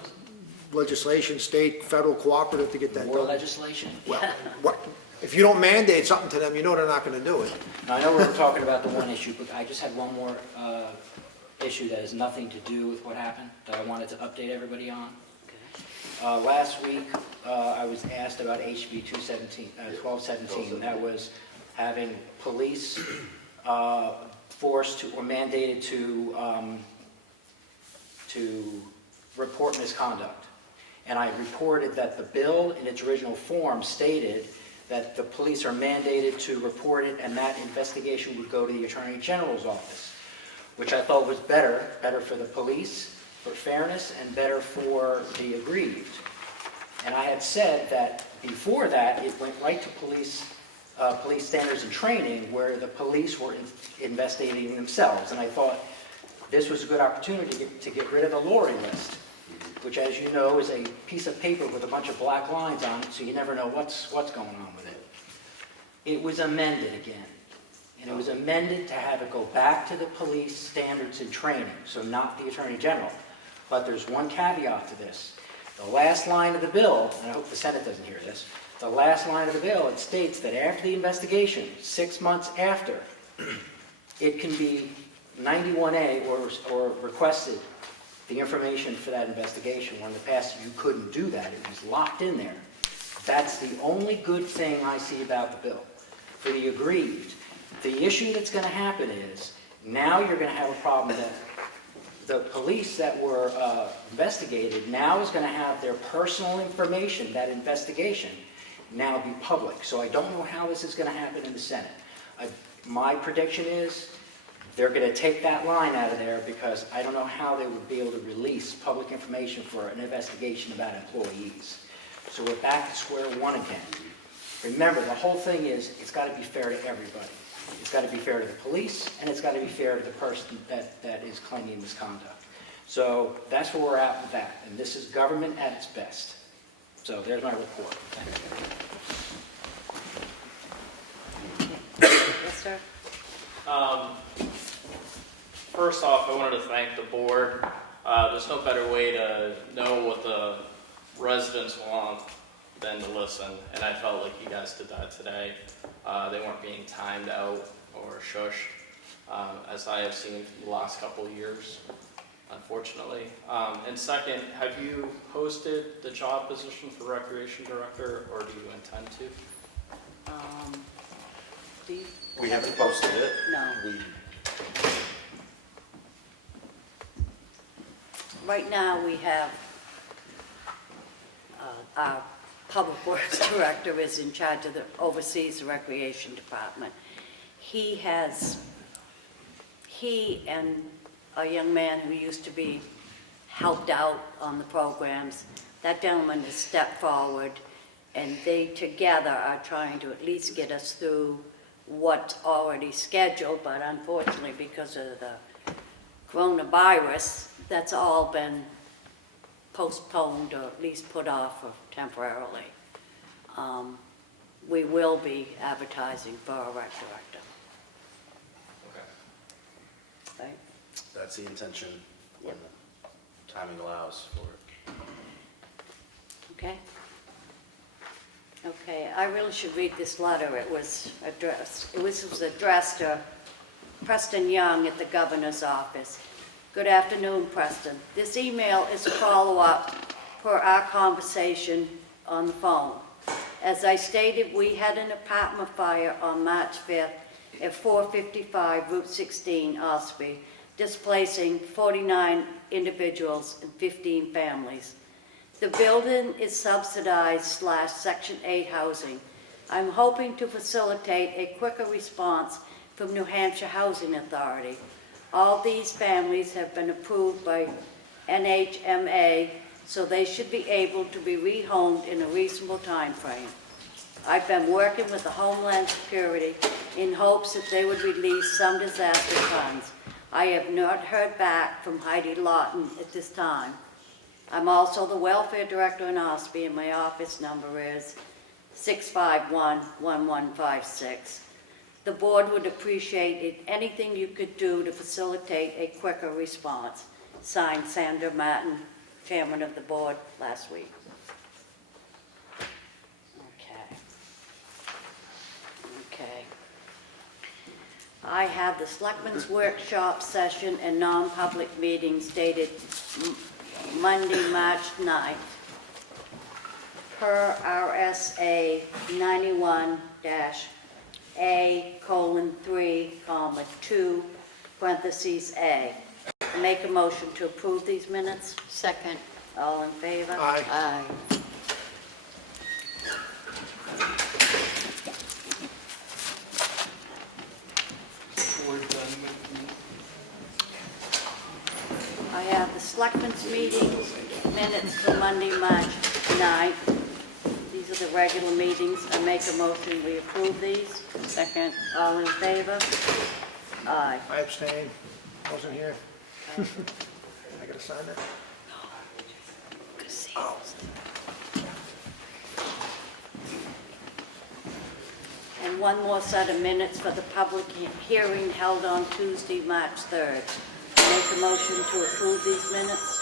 legislation, state, federal, cooperative to get that More done. legislation? Well, if you don't mandate something to them, you know they're not gonna do it. Now, I know we were talking about the one issue, but I just had one more issue that has nothing to do with what happened that I wanted to update everybody on. Last week, I was asked about HB 1217. That was having police forced to, or mandated to report misconduct. And I reported that the bill in its original form stated that the police are mandated to report it, and that investigation would go to the Attorney General's office, which I thought was better for the police, for fairness, and better for the aggrieved. And I had said that before that, it went right to police standards and training, where the police were investigating themselves. And I thought this was a good opportunity to get rid of the Lori list, which, as you know, is a piece of paper with a bunch of black lines on it, so you never know what's going on with it. It was amended again. And it was amended to have it go back to the police standards and training, so not the Attorney General. But there's one caveat to this. The last line of the bill, and I hope the Senate doesn't hear this, the last line of the bill, it states that after the investigation, 6 months after, it can be 91A or requested the information for that investigation. When in the past you couldn't do that, it was locked in there. That's the only good thing I see about the bill. For the aggrieved, the issue that's going to happen is, now you're going to have a problem that the police that were investigated now is going to have their personal information, that investigation, now be public. So I don't know how this is going to happen in the Senate. My prediction is they're going to take that line out of there, because I don't know how they would be able to release public information for an investigation about employees. So we're back to square one again. Remember, the whole thing is, it's got to be fair to everybody. It's got to be fair to the police, and it's got to be fair to the person that is claiming misconduct. So that's where we're at with that, and this is government at its best. So there's my report. Yes, sir? First off, I wanted to thank the board. There's no better way to know what the residents want than to listen, and I felt like you guys did that today. They weren't being timed out or shushed, as I have seen for the last couple of years, unfortunately. And second, have you posted the job position for Recreation Director, or do you intend to? Steve? We haven't posted it. No. Right now, we have our Public Works Director is in charge of oversees the Recreation Department. He and a young man who used to be helped out on the programs, that gentleman has stepped forward, and they together are trying to at least get us through what's already scheduled, but unfortunately, because of the coronavirus, that's all been postponed or at least put off temporarily. We will be advertising for a rec director. Right? That's the intention when the timing allows for it. Okay? Okay, I really should read this letter. It was addressed to Preston Young at the governor's office. Good afternoon, Preston. This email is a follow-up for our conversation on the phone. As I stated, we had an apartment fire on March 5th at 455 Route 16, Ossipee, displacing 49 individuals and 15 families. The building is subsidized / Section 8 housing. I'm hoping to facilitate a quicker response from New Hampshire Housing Authority. All these families have been approved by NHMA, so they should be able to be rehomed in a reasonable time frame. I've been working with the Homeland Security in hopes that they would release some disaster funds. I have not heard back from Heidi Lawton at this time. I'm also the welfare director in Ossipee, and my office number is 651-1156. The board would appreciate anything you could do to facilitate a quicker response. Signed, Sandra Martin, chairman of the board, last week. Okay. I have the Selectmen's workshop session and non-public meetings dated Monday, March 9th, per RSA 91-A:3, 2, A. Make a motion to approve these minutes. Second. All in favor? Aye. Aye. I have the Selectmen's meeting minutes for Monday, March 9th. These are the regular meetings. I make a motion, we approve these. Second. All in favor? Aye. I abstain. Wasn't here. I gotta sign that? And one more set of minutes for the public hearing held on Tuesday, March 3rd. Make a motion to approve these minutes.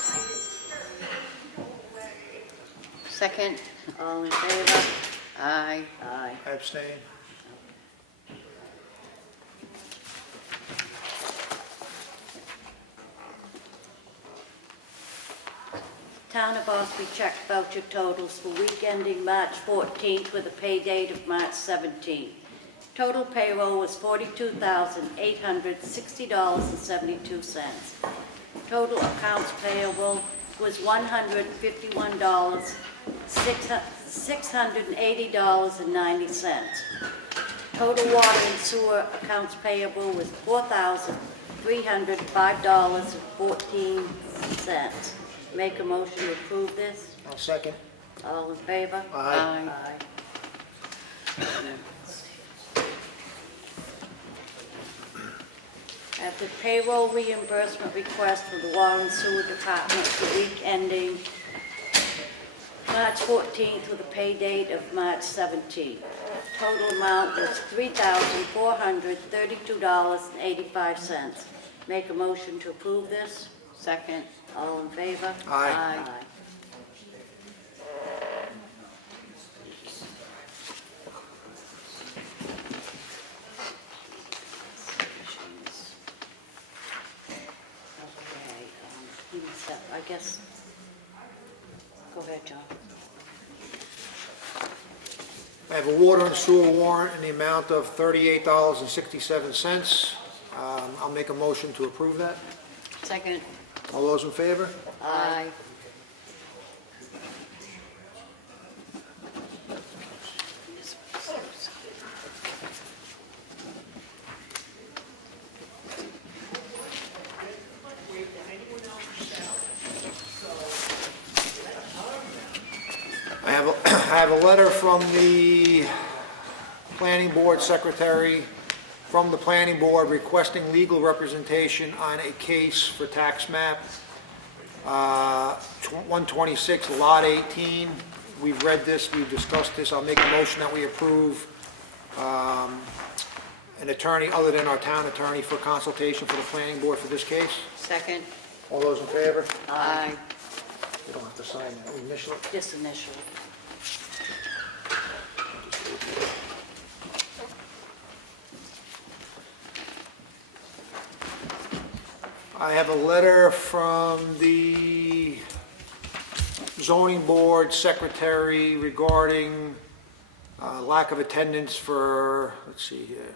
Second. All in favor? Aye. Aye. I abstain. Town of Ossipee check voucher totals for week ending March 14th with a pay date of March 17th. Total payroll was $42,860.72. Total accounts payable was $151,680.90. Total water and sewer accounts payable was $4,305.14. Make a motion to approve this. I'll second. All in favor? Aye. Aye. At the payroll reimbursement request for the Water and Sewer Department for week ending March 14th with a pay date of March 17th. Total amount was $3,432.85. Make a motion to approve this. Second. All in favor? Aye. I guess, go ahead, John. I have a water and sewer warrant in the amount of $38.67. I'll make a motion to approve that. Second. All those in favor? Aye. have a letter from the planning board secretary, from the planning board requesting legal representation on a case for tax map 126, lot 18. We've read this, we've discussed this. I'll make a motion that we approve an attorney other than our town attorney for consultation for the planning board for this case. Second. All those in favor? Aye. You don't have to sign that, we initial it. Just initially. I have a letter from the zoning board secretary regarding lack of attendance for, let's see here,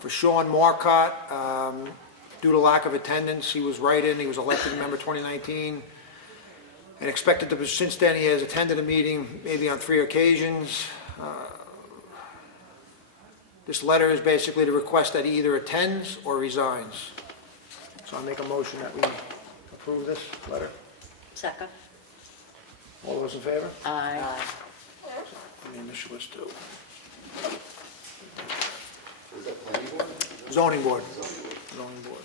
for Sean Marcotte, due to lack of attendance. He was write-in, he was elected member 2019, and expected to, since then he has attended a meeting maybe on 3 occasions. This letter is basically to request that he either attends or resigns. So I'll make a motion that we approve this letter. Second? All those in favor? Aye. Let me initial this too. Is that planning board? Zoning board. Zoning board.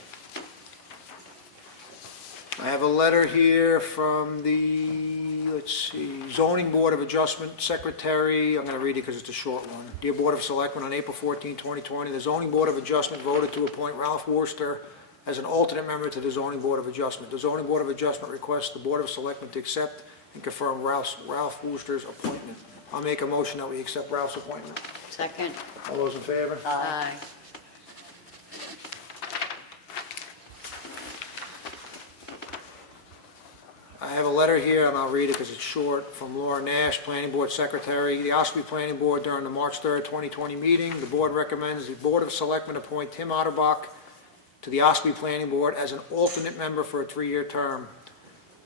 I have a letter here from the, let's see, Zoning Board of Adjustment Secretary. I'm going to read it because it's a short one. Dear Board of Selectmen, on April 14, 2020, the Zoning Board of Adjustment voted to appoint Ralph Worcester as an alternate member to the Zoning Board of Adjustment. The Zoning Board of Adjustment requests the Board of Selectmen to accept and confirm Ralph Worcester's appointment. I'll make a motion that we accept Ralph's appointment. Second. All those in favor? Aye. I have a letter here, and I'll read it because it's short, from Laura Nash, Planning Board Secretary. The Ossipee Planning Board, during the March 3rd, 2020 meeting, the board recommends the Board of Selectmen appoint Tim Otterbach to the Ossipee Planning Board as an alternate member for a 3-year term.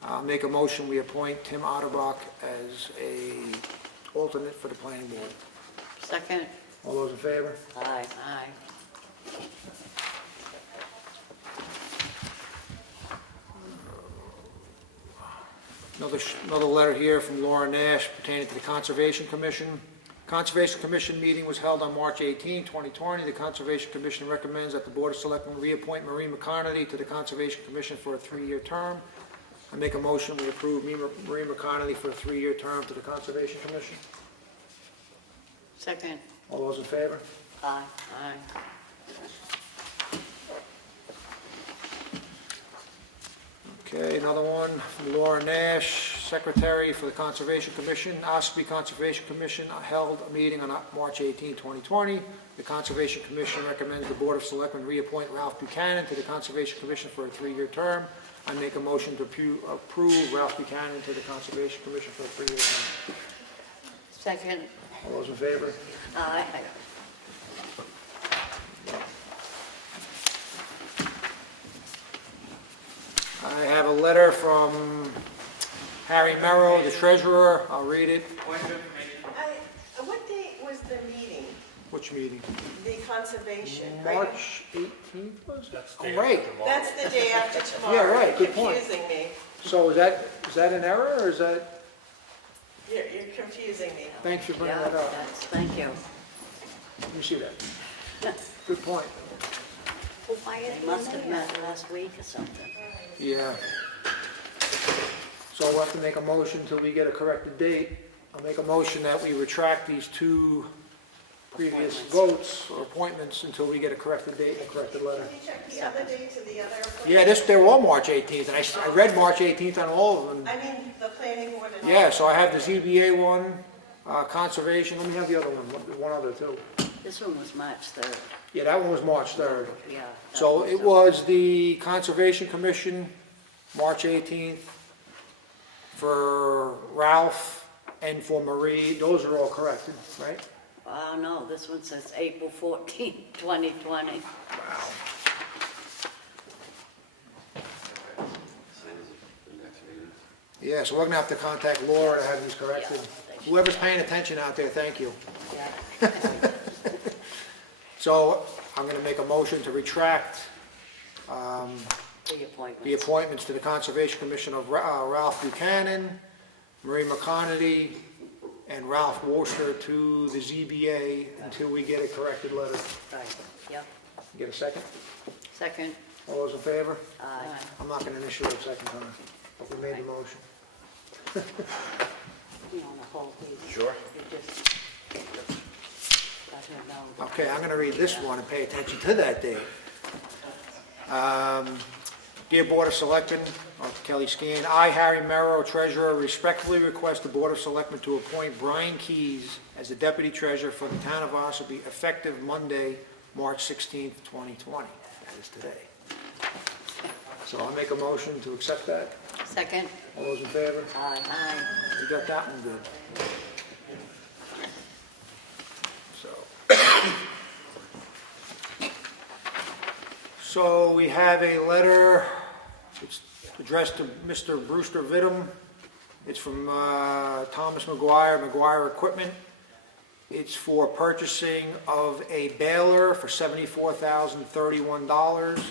I'll make a motion, we appoint Tim Otterbach as a alternate for the planning board. Second. All those in favor? Aye. Aye. Another letter here from Laura Nash pertaining to the Conservation Commission. Conservation Commission meeting was held on March 18, 2020. The Conservation Commission recommends that the Board of Selectmen reappoint Maureen McConerty to the Conservation Commission for a 3-year term. I make a motion, we approve Maureen McConerty for a 3-year term to the Conservation Commission. Second. All those in favor? Aye. Aye. Okay, another one from Laura Nash, Secretary for the Conservation Commission. Ossipee Conservation Commission held a meeting on March 18, 2020. The Conservation Commission recommends the Board of Selectmen reappoint Ralph Buchanan to the Conservation Commission for a 3-year term. I make a motion to approve Ralph Buchanan to the Conservation Commission for a 3-year term. Second. All those in favor? Aye. I have a letter from Harry Merrow, the treasurer. I'll read it. What date was the meeting, Which meeting? the conservation? Right? March 18th was it? That's Oh, day right. after tomorrow. That's the day after tomorrow. Yeah, right, good You're point. confusing me. So is that an error, or is that, You're confusing me. thanks for bringing Yeah, that up. thank you. Let me see that. Good point. They must have met last week or something. Yeah. So we'll have to make a motion until we get a corrected date. I'll make a motion that we retract these 2 previous votes or appointments until we get a corrected date and a corrected letter. Can you check the other date to the other appointment? Yeah, they were all March 18th, and I read March 18th on all of them. I mean, the planning board and all. Yeah, so I have the ZBA one, conservation, let me have the other one other too. This one was March 3rd. Yeah, that one was March 3rd. Yeah. that So it was the Conservation Commission, March 18th, for Ralph and for Marie. Those are all corrected, right? Oh, no, this one says April 14, 2020. Yeah, so we're gonna have to contact Laura to have these corrected. Yeah. Whoever's paying attention out there, thank you. Yeah. So I'm gonna make a motion to retract The appointments. The appointments to the Conservation Commission of Ralph Buchanan, Marie McConaty, and Ralph Worcester to the ZBA until we get a corrected letter. Right, yep, Get a second? Second. All those in favor? aye. I'm not gonna initiate a second time, but we made the motion. You on the whole page. Sure. You just let her know. Okay, I'm gonna read this one and pay attention to that date. Dear Board of Selectmen, Kelly Scan, I, Harry Merrow, Treasurer, respectfully request the Board of Selectmen to appoint Brian Keys as the Deputy Treasurer for the Town of Ossipee effective Monday, March 16th, 2020. That is today. So I'll make a motion to accept that. Second. All those in favor? Aye. Aye. We got that one good. So we have a letter, it's addressed to Mr. Brewster Vidum. It's from Thomas McGuire Equipment. It's for purchasing of a baler for $74,031.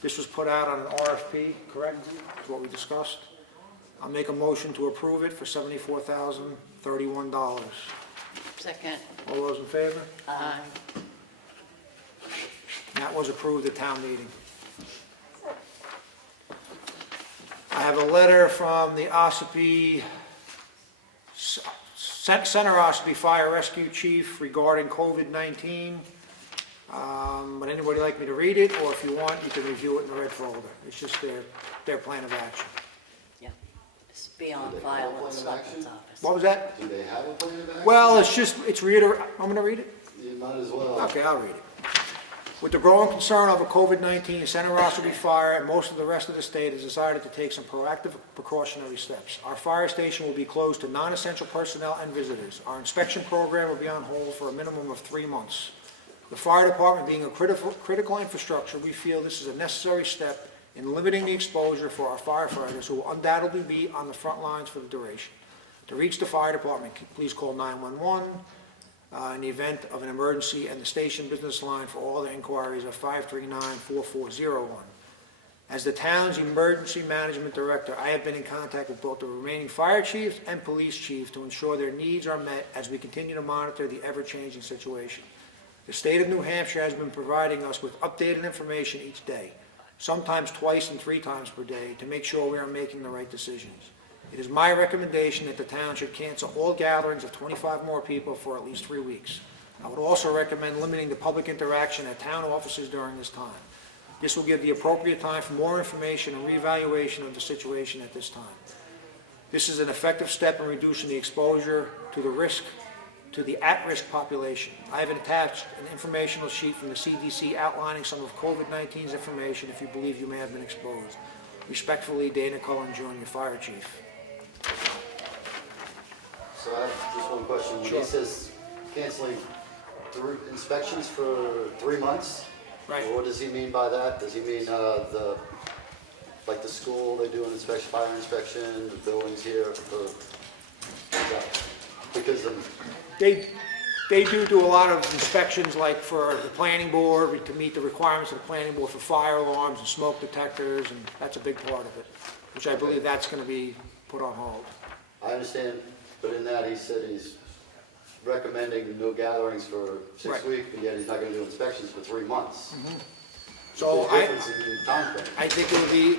This was put out on an RFP, correct? That's what we discussed. I'll make a motion to approve it for $74,031. Second. All those in favor? Aye. That was approved at town meeting. I have a letter from the Ossipee, Center Ossipee Fire Rescue Chief regarding COVID-19. Would anybody like me to read it, or if you want, you can review it in the red folder. It's just their plan of action. Yeah, it's be on file at the Selectmen's office. What was that? Do they have a plan of action? Well, it's I'm gonna read it? You might as well. Okay, I'll read it. With the growing concern over COVID-19, Center Ossipee Fire and most of the rest of the state has decided to take some proactive precautionary steps. Our fire station will be closed to non-essential personnel and visitors. Our inspection program will be on hold for a minimum of 3 months. The fire department being a critical infrastructure, we feel this is a necessary step in limiting the exposure for our firefighters who will undoubtedly be on the front lines for the duration. To reach the fire department, please call 911. In the event of an emergency, and the station business line for all the inquiries are 539-4401. As the town's emergency management director, I have been in contact with both the remaining fire chiefs and police chiefs to ensure their needs are met as we continue to monitor the ever-changing situation. The state of New Hampshire has been providing us with updated information each day, sometimes twice and 3 times per day, to make sure we are making the right decisions. It is my recommendation that the town should cancel all gatherings of 25 more people for at least 3 weeks. I would also recommend limiting the public interaction at town offices during this time. This will give the appropriate time for more information and reevaluation of the situation at this time. This is an effective step in reducing the exposure to the at-risk population. I have attached an informational sheet from the CDC outlining some of COVID-19's information if you believe you may have been exposed. Respectfully, Dana Cullen, Jr., Fire Chief. So I have just one question. When Sure. he says canceling inspections for 3 months, Right. what does he mean by that? Does he mean the school, they do an inspection, fire inspection, the buildings here for, because They do a lot of inspections, like for the planning board, to meet the requirements of the planning board for fire alarms and smoke detectors, and that's a big part of it, which I believe that's gonna be put on hold. I understand, but in that he said he's recommending no gatherings for 6 Right. weeks, but yet he's not gonna do inspections for 3 months. So The difference in timeframe. I think it would be,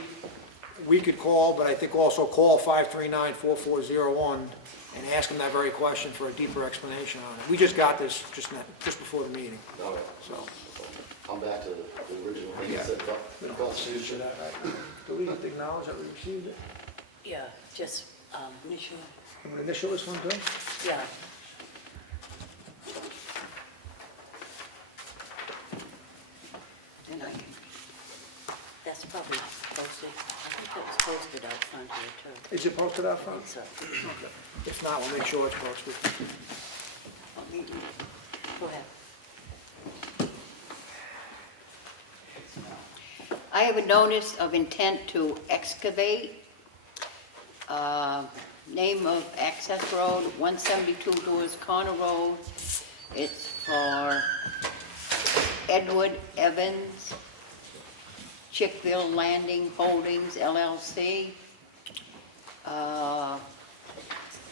we could call, but I think also call 539-4401 and ask them that very question for a deeper explanation on it. We just got this just before the meeting, All right, so. come back to the original thing he Yeah. said, We don't have to answer that, right? Do we have to acknowledge that we received it? Yeah, just, initial, I'm gonna initial this one too? yeah. Then I can, that's probably posted, I think that was posted out front here too. Is it posted out I front? think so. Okay. If not, we'll make sure it's posted. Go ahead. I have a notice of intent to excavate, name of access road, 172 Doors Corner Road. It's for Edward Evans. Chickville Landing Holdings LLC,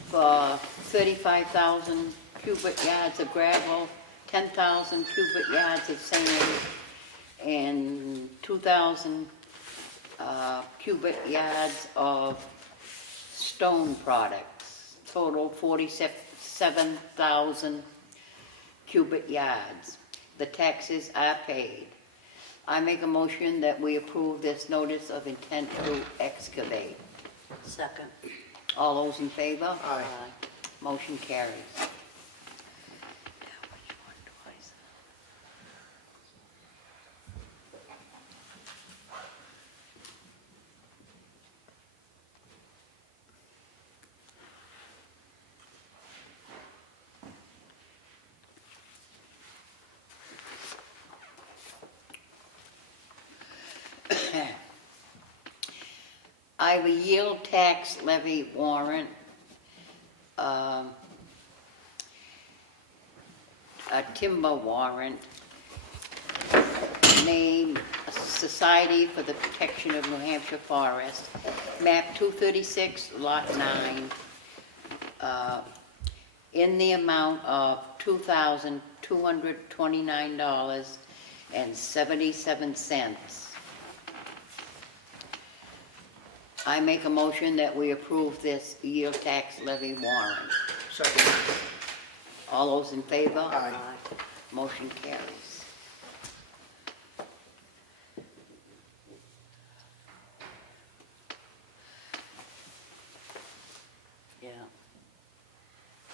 for 35,000 cubic yards of gravel, 10,000 cubic yards of sand, and 2,000 cubic yards of stone products, total 47,000 cubic yards. The taxes are paid. I make a motion that we approve this notice of intent to excavate. Second. All those in favor? Aye. Motion carries. I have a yield tax levy warrant, a timber warrant, name Society for the Protection of New Hampshire Forest, map 236, lot 9, in the amount of $2,229.77. I make a motion that we approve this yield tax levy warrant. Second. All those in favor? Aye. Motion carries. Yeah,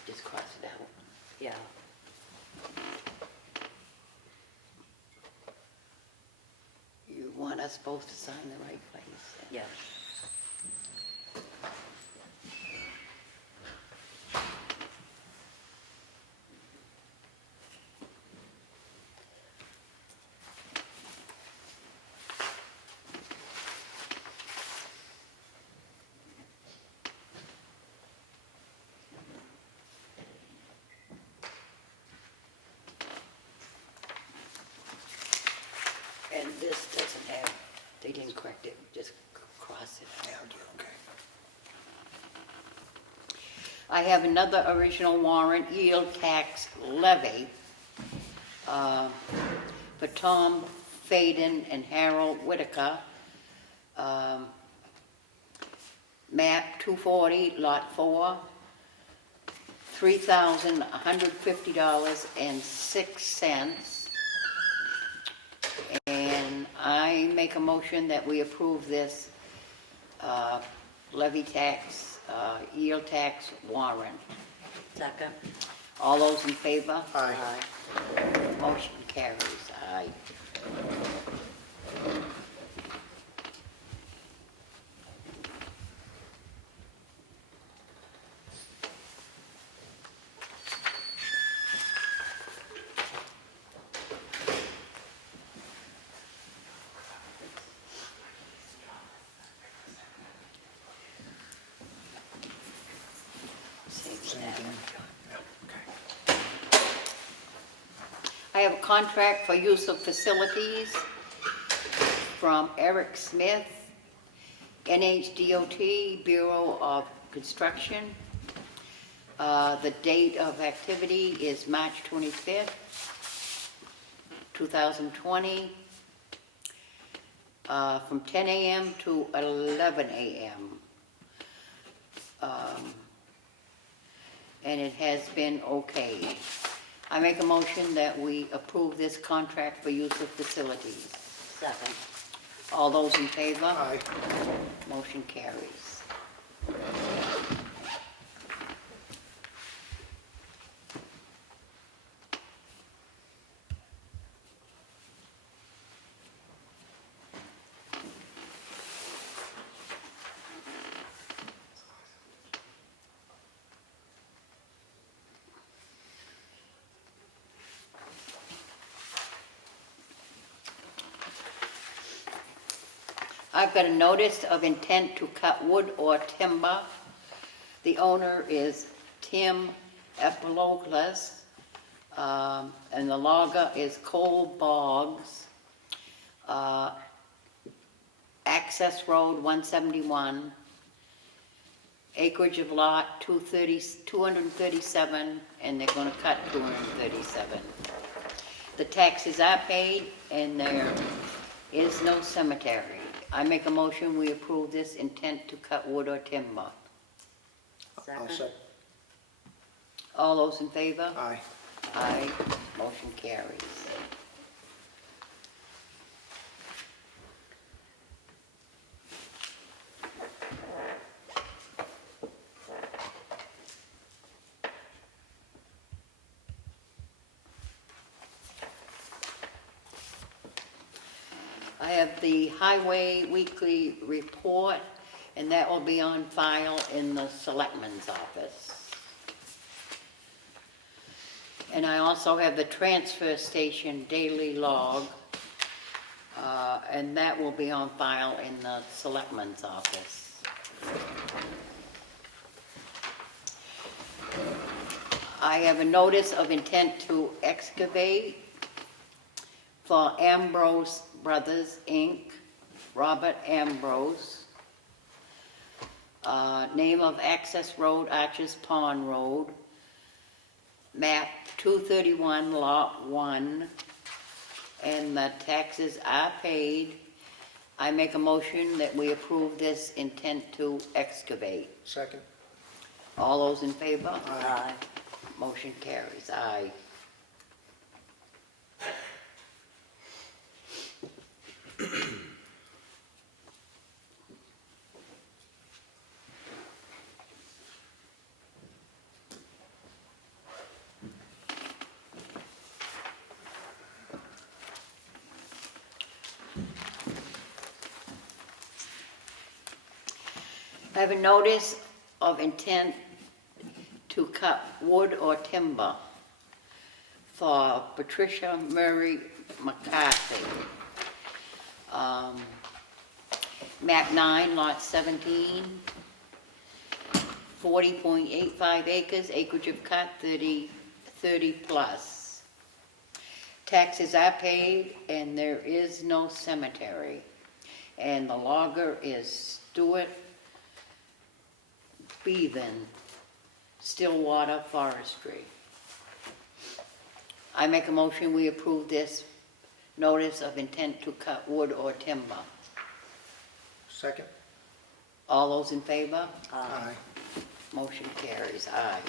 Just cross it out. yeah. You want us both to sign the right place? Yeah. And this doesn't have, they didn't correct it, just cross it out. Okay. I have another original warrant, yield tax levy, for Tom Faden and Harold Whitaker, map 240, lot 4, $3,150.06. And I make a motion that we approve this levy tax, yield tax warrant. Second. All those in favor? Aye. Motion carries. Aye. Same that. thing. Yeah, okay. I have a contract for use of facilities from Eric Smith, NHDOT, Bureau of Construction. The date of activity is March 25th, 2020, from 10 a.m. to 11 a.m. And it has been okayed. I make a motion that we approve this contract for use of facilities. Second. All those in favor? Aye. Motion carries. I've got a notice of intent to cut wood or timber. The owner is Tim Epiloglas, and the logger is Cole Boggs. access road 171, acreage of lot 237, and they're gonna cut 237. The taxes are paid, and there is no cemetery. I make a motion, we approve this intent to cut wood or timber. I'll Second? second. All those in favor? Aye. Aye, motion carries. I have the Highway Weekly Report, and that will be on file in the Selectmen's office. And I also have the Transfer Station Daily Log, and that will be on file in the Selectmen's office. I have a notice of intent to excavate for Ambrose Brothers, Inc., Robert Ambrose. Name of access road, Arches Pond Road, map 231, lot 1, and the taxes are paid. I make a motion that we approve this intent to excavate. Second. All those in favor? Aye. Motion carries, aye. I have a notice of intent to cut wood or timber for Patricia Murray McCarthy. Map 9, lot 17, 40.85 acres, acreage of cut 30 plus. Taxes are paid, and there is no cemetery. And the logger is Stuart Bevan, Stillwater Forestry. I make a motion, we approve this notice of intent to cut wood or timber. Second. All those in favor? Aye. Motion carries, aye.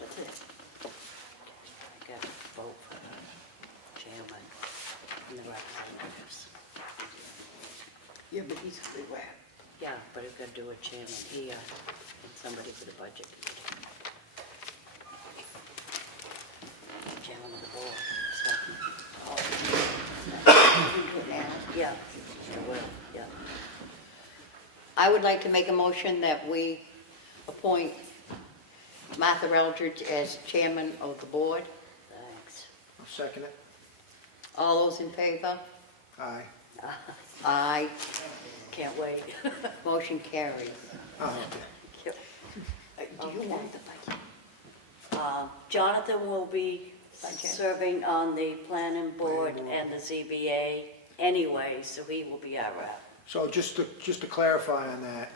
That's it. I got to vote for the chairman and the representatives. Yeah, but he's the rep. Yeah, but if we're gonna do a chairman here and somebody for the budget committee. Chairman of the board, so. Yeah, I will, yeah. I would like to make a motion that we appoint Martha Eldridge as chairman of the board. Thanks. I'll second it. All those in favor? Aye. Aye. Can't wait. Motion carries. Oh, okay. Do you want the budget? Jonathan will be serving on the planning board and the ZBA anyway, so he will be our rep. So just to clarify on that,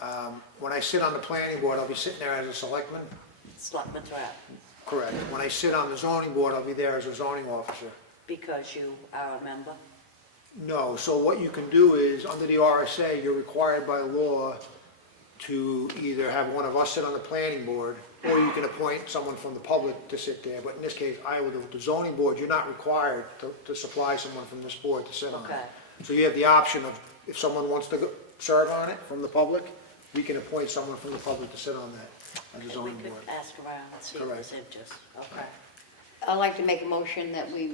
when I sit on the planning board, I'll be sitting there as a selectman? Selectman's rep, Correct. When I sit on the zoning board, I'll be there as a zoning officer? because you are a member. No, so what you can do is, under the RSA, you're required by law to either have one of us sit on the planning board, or you can appoint someone from the public to sit there. But in this case, with the zoning board, you're not required to supply someone from this board to sit on it. Okay. So you have the option of, if someone wants to serve on it from the public, we can appoint someone from the public to sit on that as a We zoning could board. ask around and see if Correct. there's interest. Okay. I'd like to make a motion that we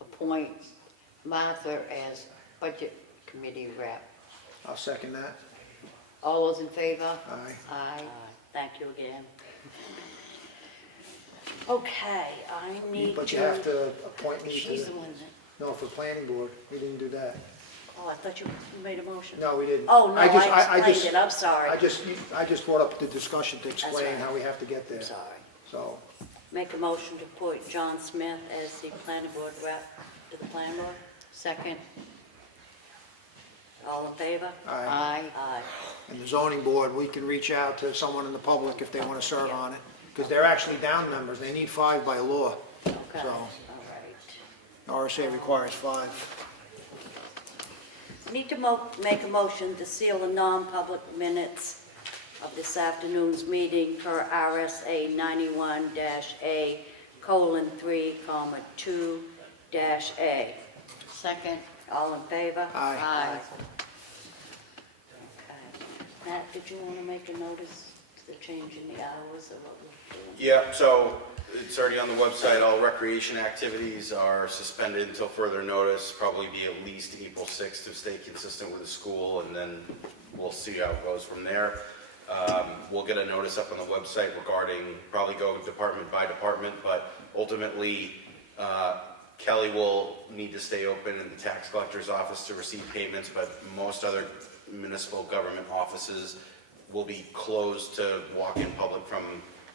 appoint Martha as budget committee rep. I'll second that. All those in favor? Aye. Aye. Thank you again. Okay, I need to. But you have to appoint me She's to, the one that, no, for planning board, we didn't do that. oh, I thought you made a motion. No, we didn't. Oh, no, I just- explained it, I'm sorry. I just brought up the discussion to explain right. how we have to get there. I'm sorry. So, Make a motion to appoint John Smith as the planning board rep to the planning board. Second. All in favor? aye. Aye. And the zoning board, we can reach out to someone in the public if they want to serve on it, because they're actually down members, they need 5 by law. Okay, So- all right. RSA requires 5. Need to make a motion to seal the non-public minutes of this afternoon's meeting per RSA 91-A:3, 2-A. All in favor? Aye. Okay. Matt, did you want to make a notice to the change in the hours or what we're doing? Yeah, so it's already on the website. All recreation activities are suspended until further notice, probably be at least April 6th to stay consistent with the school, and then we'll see how it goes from there. We'll get a notice up on the website regarding, probably go department by department, but ultimately, Kelly will need to stay open in the tax collector's office to receive payments, but most other municipal government offices will be closed to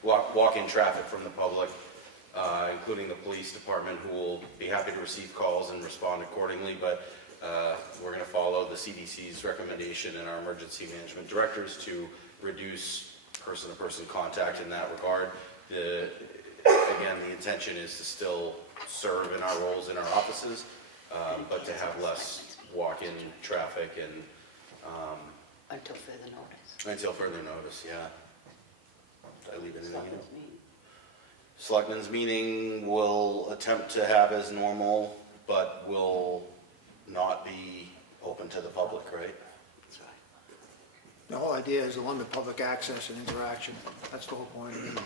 walk-in traffic from the public, including the police department, who will be happy to receive calls and respond accordingly, but we're going to follow the CDC's recommendation and our emergency management directors to reduce person-to-person contact in that regard. Again, the intention is to still serve in our roles in our offices, but to have less walk-in traffic and Until further notice. until further notice, yeah. Did I leave anything in? Selectmen's meeting. Selectmen's meeting will attempt to have as normal, but will not be open to the public, right? That's right. The whole idea is to limit public access and interaction. That's the whole point of it.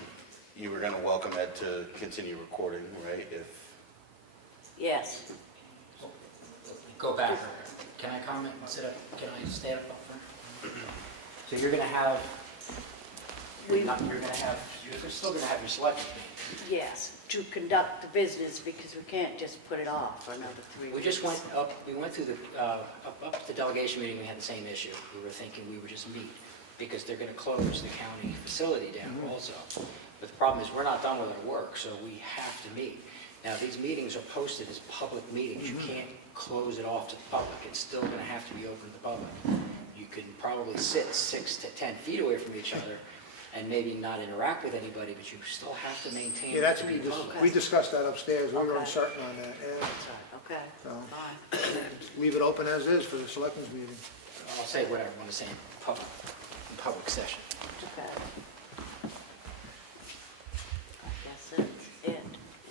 You were going to welcome Ed to continue recording, right? If Yes. Go back. Can I comment and sit up? Can I stand up front? So you're gonna have, you're still gonna have your selection meeting. Yes, to conduct the business, because we can't just put it off for another 3 weeks. We just went through the, up to the delegation meeting, we had the same issue. We were thinking we would just meet, because they're gonna close the county facility down also. But the problem is, we're not done with our work, so we have to meet. Now, these meetings are posted as public meetings. You can't close it off to the public. It's still gonna have to be open to the public. You can probably sit 6 to 10 feet away from each other and maybe not interact with anybody, but you still have to maintain. Yeah, that's, it to be public. we discussed that upstairs, we were Okay. uncertain on that, yeah. That's right, okay, So, fine. leave it open as is for the selectmen's meeting. I'll say whatever I want to say in public session. Okay. I guess that's it.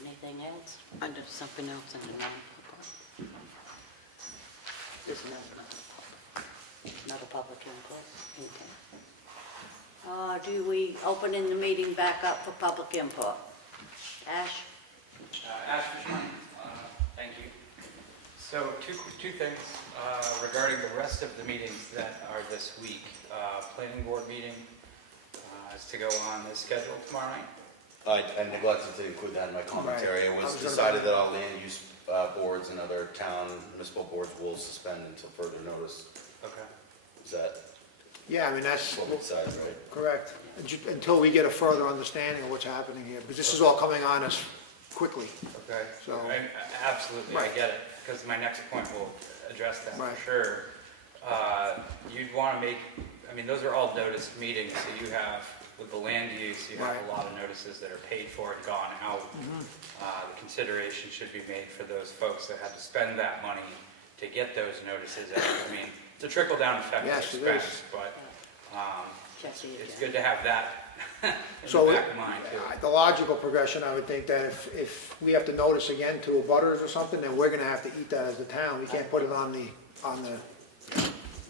Anything else? Under something else in the non-public. There's another public input. Okay. Do we open in the meeting back up for public input? Ash? Ash Fishman, thank you. So two things regarding the rest of the meetings that are this week. Planning board meeting is to go on the schedule tomorrow night. I neglected to include that in my commentary. It was decided that all land use boards and other town municipal boards will suspend until further notice. Okay. Is that Yeah, I mean, that's what we decided, right? correct, until we get a further understanding of what's happening here, because this is all coming on us quickly. Okay. So- Absolutely, I Right. get it, because my next point will address that Right. for sure. You'd want to make, I mean, those are all noticed meetings, so you have, with the land use, you have Right. a lot of notices that are paid for and gone out. The consideration should be made for those folks that had to spend that money to get those notices out. I mean, it's a trickle-down effect of Yes, it expense, is. but Jesse, it's again. good to have that in So the back of mind, too. the logical progression, I would think that if we have to notice again to abutters or something, then we're gonna have to eat that as the town. We can't put it on the,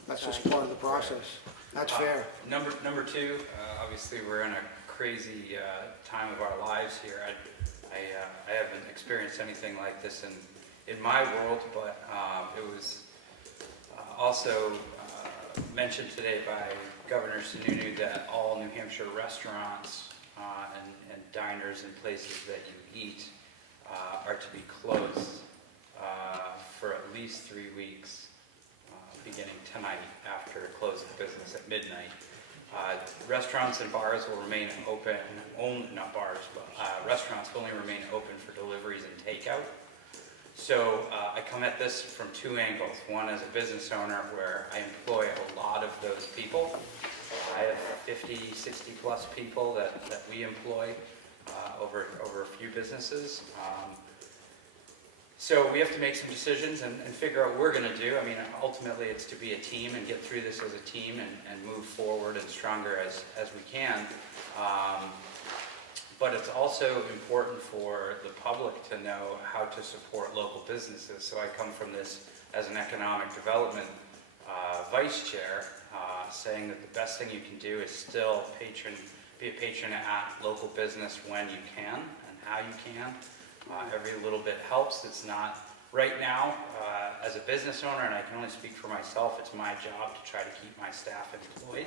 that's just part of the process. That's fair. Number two, obviously, we're in a crazy time of our lives here. I haven't experienced anything like this in my world, but it was also mentioned today by Governor Sununu that all New Hampshire restaurants and diners and places that you eat are to be closed for at least 3 weeks, beginning tonight after close of business at midnight. Restaurants and bars will remain open, not bars, but restaurants will only remain open for deliveries and takeout. So I come at this from 2 angles. One, as a business owner, where I employ a lot of those people. I have 50, 60 plus people that we employ over a few businesses. So we have to make some decisions and figure out what we're going to do. I mean, ultimately, it's to be a team and get through this as a team and move forward and stronger as we can. But it's also important for the public to know how to support local businesses. So I come from this as an economic development vice chair, saying that the best thing you can do is still be a patron at local business when you can and how you can. Every little bit helps. It's not, right now, as a business owner, and I can only speak for myself, it's my job to try to keep my staff employed.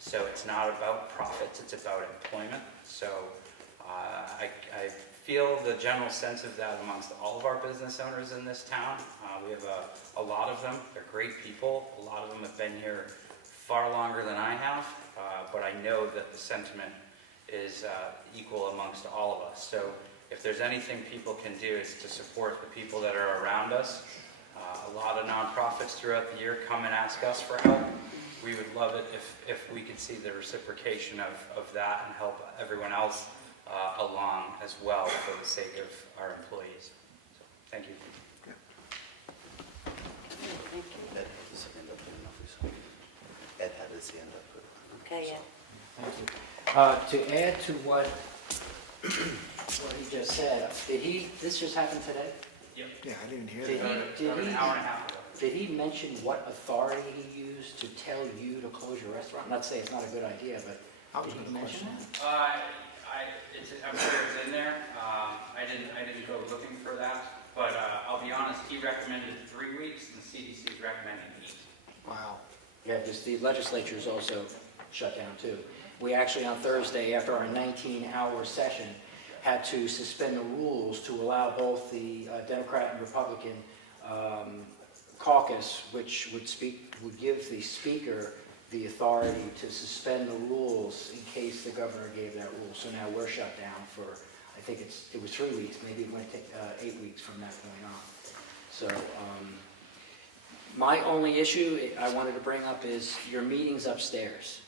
So it's not about profits, it's about employment. So I feel the general sense of that amongst all of our business owners in this town. We have a lot of them. They're great people. A lot of them have been here far longer than I have, but I know that the sentiment is equal amongst all of us. So if there's anything people can do is to support the people that are around us. A lot of nonprofits throughout the year come and ask us for help. We would love it if we could see the reciprocation of that and help everyone else along as well for the sake of our employees. So, thank you. Thank you. Ed had his hand up, I don't know if we saw. Ed had his hand up. Okay, yeah. Thank you. To add to what he just said, this just happened today? Yeah, I didn't hear Did that. he, An hour and a half ago. did he mention what authority he used to tell you to close your restaurant? Not to say it's not a good idea, but I was did he gonna mention question that? I'm sure it's in there. I didn't go looking for that, but I'll be honest. He recommended 3 weeks, and CDC is recommending 8. Wow. Yeah, because the legislature is also shut down too. We actually on Thursday, after our 19-hour session, had to suspend the rules to allow both the Democrat and Republican caucus, which would give the speaker the authority to suspend the rules in case the governor gave that rule. So now we're shut down for, I think it was 3 weeks, maybe it might take 8 weeks from that point on. So my only issue I wanted to bring up is your meetings upstairs.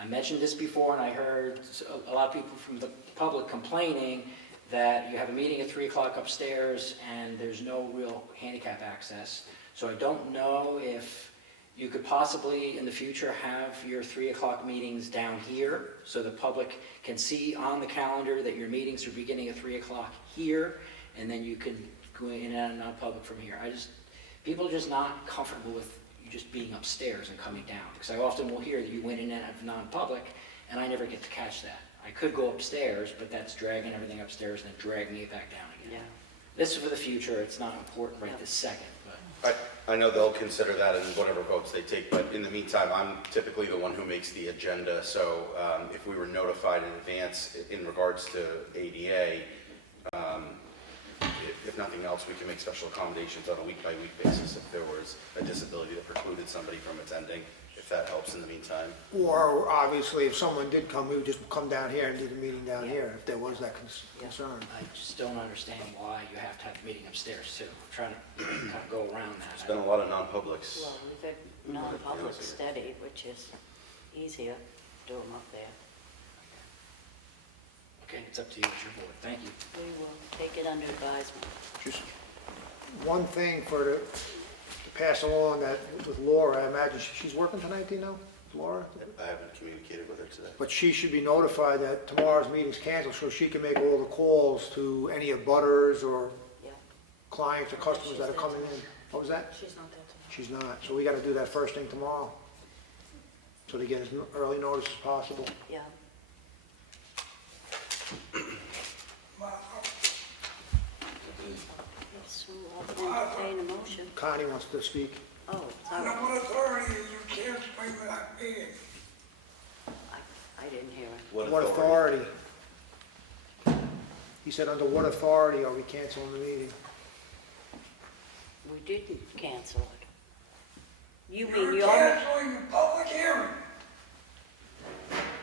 I mentioned this before, and I heard a lot of people from the public complaining that you have a meeting at 3 o'clock upstairs and there's no real handicap access. So I don't know if you could possibly, in the future, have your 3 o'clock meetings down here so the public can see on the calendar that your meetings are beginning at 3 o'clock here, and then you can go in and out of non-public from here. People are just not comfortable with you just being upstairs and coming down, because I often will hear that you went in and out of non-public, and I never get to catch that. I could go upstairs, but that's dragging everything upstairs and then dragging it back down again. Yeah. This is for the future. It's not important right this second, but. I know they'll consider that in whatever votes they take, but in the meantime, I'm typically the one who makes the agenda, so if we were notified in advance in regards to ADA, if nothing else, we can make special accommodations on a week-by-week basis if there was a disability that precluded somebody from attending, if that helps in the meantime. Or obviously, if someone did come, we would just come down here and do the meeting down here, if there was that concern. I just don't understand why you have to have the meeting upstairs too. I'm trying to kind of go around that. There's been a lot of non-publics. Well, we've had non-public steady, which is easier to do them up there. Okay, it's up to you, it's your board. Thank you. We will take it under advisement. Just one thing to pass along that with Laura, I imagine she's working tonight, do you know, Laura? I haven't communicated with her today. But she should be notified that tomorrow's meeting's canceled, so she can make all the calls to any of butters or Yeah. clients or customers that are coming in. What was that? She's not there tonight. She's not, so we gotta do that first thing tomorrow. So they get as early notice as possible. Yeah. Yes, we'll entertain a motion. Connie wants to speak. Oh, sorry. What authority is you canceling that meeting? I didn't hear it. What authority? He said, under what authority are we canceling the meeting? We didn't cancel it. You You're mean you're... canceling the public hearing.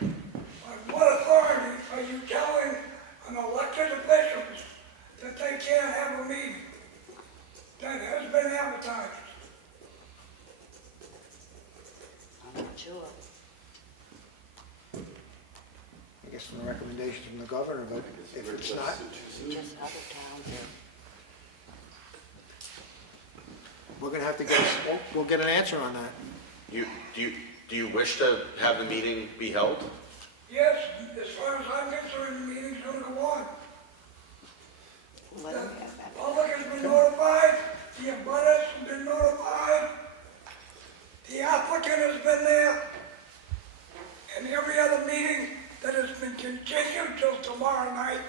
By what authority are you telling an elected officials that they can't have a meeting that has been advertised? I'm not sure. I guess some recommendations from the governor, but if it's not, Just out of town here. we're gonna have to get, we'll get an answer on that. Do you wish to have the meeting be held? Yes, as far as I'm concerned, the meeting's gonna go on. Let The him have that. public has been notified, the abutters have been notified, the applicant has been there, and every other meeting that has been continued till tomorrow night,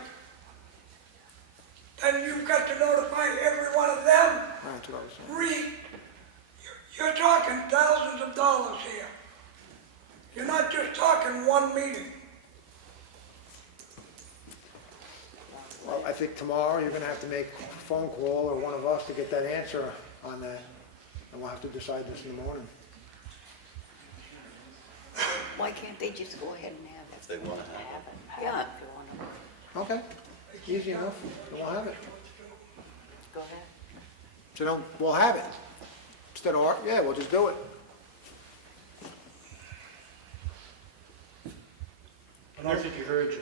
then you've got to notify every one of them. Right, that's what I was saying. You're talking thousands of dollars here. You're not just talking one meeting. Well, I think tomorrow you're gonna have to make a phone call, or one of us, to get that answer on that. And we'll have to decide this in the morning. Why can't they just go ahead and have it? If they want to have it. Yeah. Okay, easy enough, then we'll have it. Go ahead. So then, we'll have it. Instead of, yeah, we'll just do it. I don't think you heard you.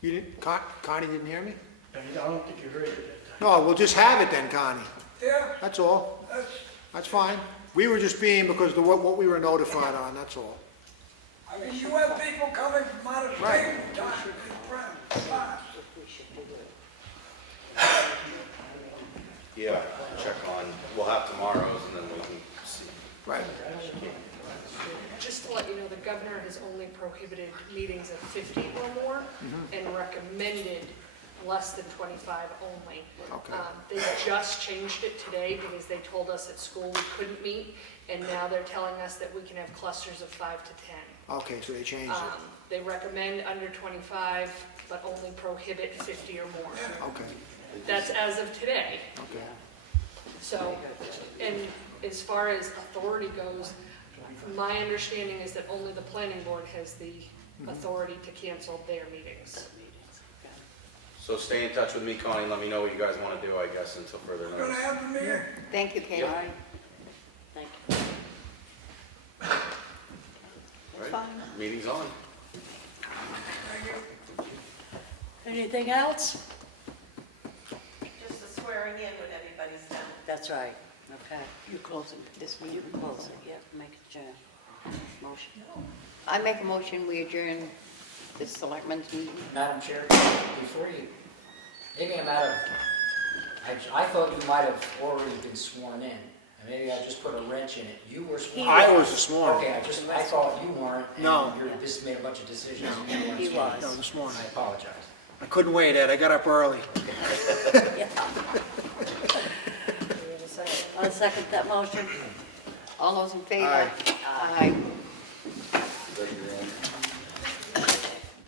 You didn't, Connie didn't hear me? I don't think you heard it that time. No, we'll just have it then, Connie. Yeah, That's all. that's, That's fine. We were just being, because the, what we were notified on, that's all. I mean, you have people coming from out of state Right. from time to time. Yeah, check on, we'll have tomorrow's and then we can see. Right. Just to let you know, the governor has only prohibited meetings of 50 or more and recommended less than 25 only. Okay. They just changed it today because they told us at school we couldn't meet, and now they're telling us that we can have clusters of 5 to 10. Okay, so they changed it. They recommend under 25, but only prohibit 50 or more. Okay, That's as of today. okay. So, and as far as authority goes, my understanding is that only the planning board has the authority to cancel their meetings. So stay in touch with me, Connie, and let me know what you guys want to do, I guess, until further We're gonna notice. have the meeting. Thank you, Kate. All right. Thank you. All right, meeting's on. Anything else? Just the swearing in when everybody's done. That's right. Okay. You're closing this You meeting. can close it, yep, make a motion. I make a motion, we adjourn the selectmen's meeting. Madam Chair, before you, maybe I'm out of, I thought you might have already been sworn in, and maybe I just put a wrench in it. You were sworn in. I was this morning. Okay, I thought you weren't, and No. you just made a bunch of decisions. and you weren't He sworn in. was. No, this morning. I apologize. I couldn't wait, Ed, I got up early. I'll second that motion. All those in favor? Aye. Aye. Thank you, Ron.